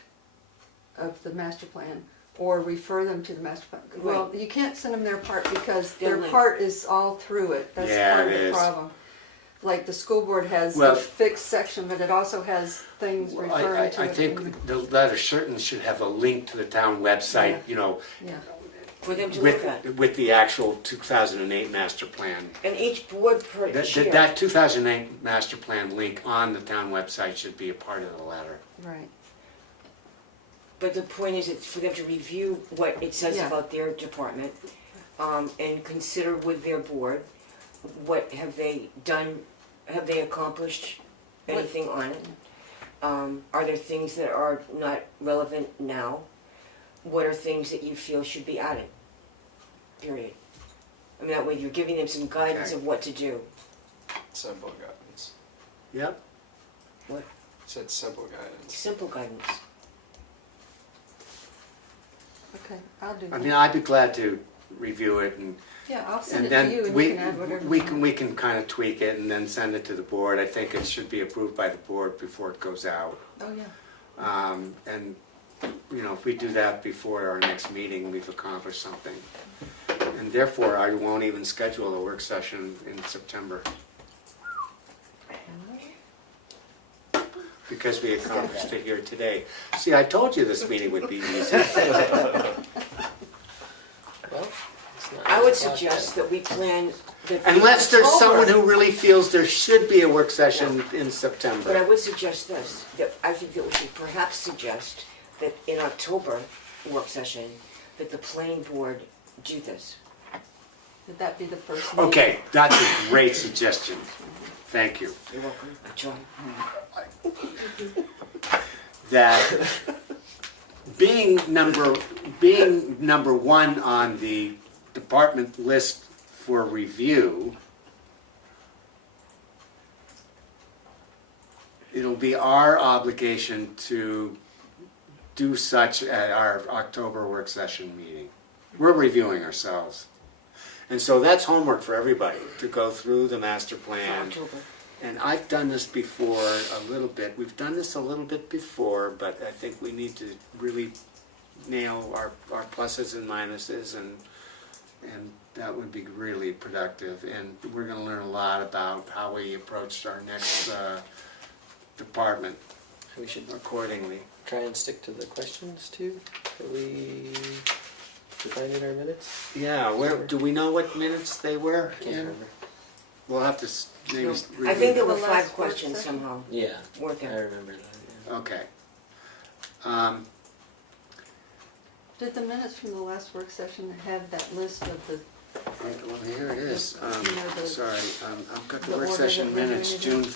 of the master plan, or refer them to the master plan. Well, you can't send them their part because Their their link. part is all through it. That's Yeah, part of it the is. problem. Like the school board has Well- a fixed section, but it also has things Well, referring to I it. think the letter certainly should have a link to the town website, Yeah. you know, Yeah, For them to look at. with the actual 2008 master plan. And each board per chair. That 2008 master plan link on the town website should be a part of the letter. right. But the point is, it's for them to review what it says Yeah. about their department, and consider with their board, what have they done, have they accomplished anything on it? Are there things that are not relevant now? What are things that you feel should be added? Period. I mean, that way you're giving them some guidance Okay. of what to do. Simple guidance. Yep. What? Said simple guidance. Simple guidance. Okay, I'll do I that. mean, I'd be glad to review it and Yeah, I'll send and it to you then and we, you can add whatever we you can, want. we can kind of tweak it and then send it to the board. I think it should be approved by the board before it goes out. Oh, yeah. And, you know, if we do that before our next meeting, we've accomplished something. And therefore, I won't even schedule a work session in September. Because we accomplished it here today. See, I told you this meeting would be easy. Well, it's not I would 9 o'clock suggest yet. that we plan that. the Unless there's October- someone who really feels there should be a work session in But I September. would suggest this, that I think that we should perhaps suggest that in October work session, that the planning board do this. Would that be the first meeting? Okay, that's a great suggestion. Thank you. You're welcome, I try. That being number one on the department list for review, it'll be our obligation to do such at our October work session meeting. We're reviewing ourselves. And so that's homework for everybody, to go through the master For plan. October. And I've done this before a little bit. We've done this a little bit before, but I think we need to really nail our pluses and minuses, and that would be really productive. And we're going to learn a lot about how we approach our next department We should accordingly. try and stick to the questions too that we defined in our minutes. Yeah, do we know what minutes they were? Can't remember. We'll have to maybe I review think there them. were The 5 last work questions session? somehow, Yeah, weren't I there? remember that. Okay. Did the minutes from the last work session have that list of the, Well, here it is. You know, the- Sorry, I've got the the work order session that we're minutes, doing it in? June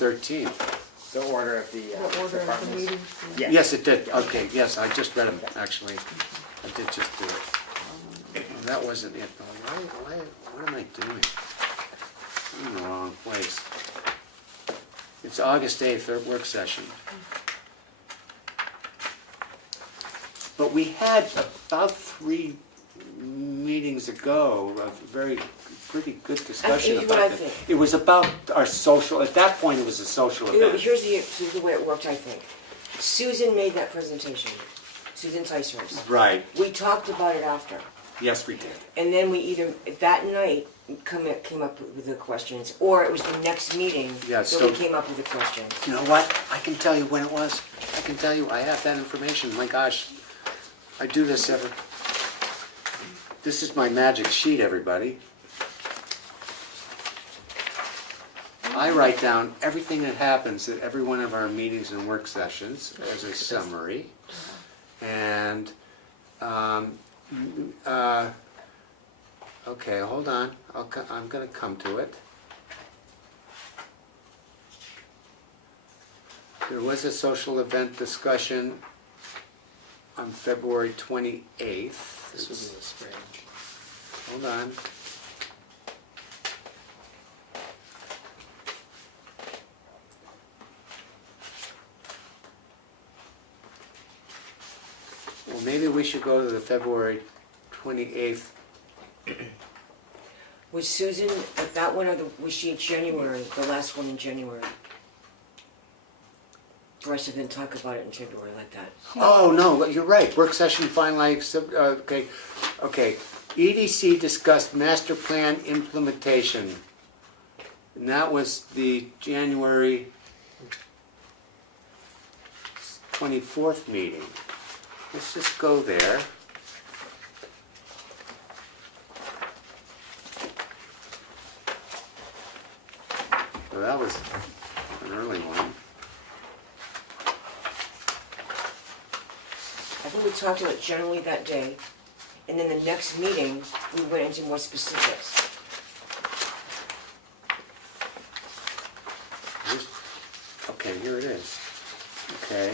13th. The order of the the order of the departments. meeting? Yeah. Yes, it did. Okay, yes, I just read them, actually. I did just do it. Well, that wasn't it, though. What am I doing? I'm in the wrong place. It's August 8th, our work session. But we had about 3 meetings ago, a pretty good discussion here's what about I it. think. It was about our social, at that point it was a social event. Here's the way it worked, I think. Susan made that presentation, Susan Ticehurst. Right, We talked about it after. yes we did. And then we either, that night, came up with the questions, or it was the next meeting Yeah, that so- we came up with the questions. You know what? I can tell you when it was. I can tell you, I have that information. My gosh, I do this every... This is my magic sheet, everybody. I write down everything that happens at every one of our meetings and work sessions as a summary. And, okay, hold on. I'm gonna come to it. There was a social event discussion on February 28th. This was in the spring. Hold on. Well, maybe we should go to the February 28th. Was Susan at that one, or was she in January, the last one in January? Or I should then talk about it in February like that. Oh, no, you're right. Work session finalized, okay. EDC discussed master plan implementation. And that was the January 24th meeting. Let's just go there. Well, that was an early one. I think we talked about it generally that day, and then the next meeting, we went into more specifics. Okay, here it is. Okay.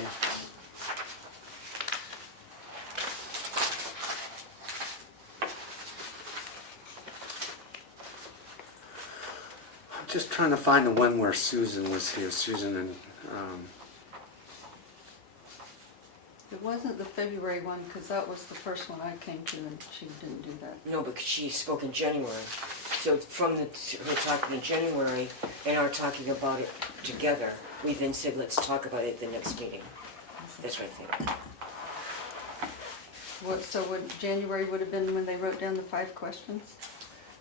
I'm just trying to find the one where Susan was here, Susan and, It wasn't the February one, because that was the first one I came to, and she didn't do that. No, but she spoke in January. So from her talking in January and our talking about it together, we then said, let's talk about it at the next meeting. That's what I think. So January would have been when they wrote down the 5 questions?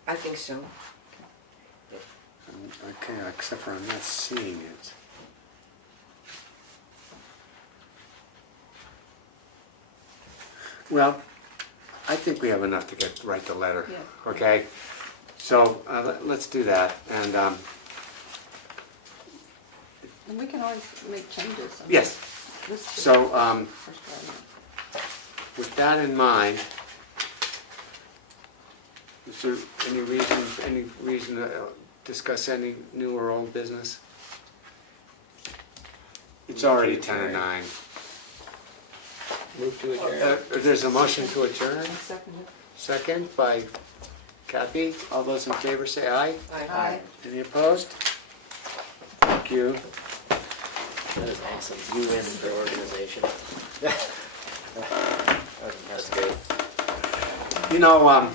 I think so. okay, except for I'm not seeing it. Well, I think we have enough to write the letter, Yeah. okay? So, let's do that, and, And we can always make changes. yes, This is so, first one. with that in mind, is there any reason to discuss any new or old business? It's already 10 to 9. Move to adjourn. There's a motion to adjourn, I second it. second by Kathi. All those in favor say aye. Aye. Any opposed? Thank you. That is awesome. You win for organization. That's good. You know,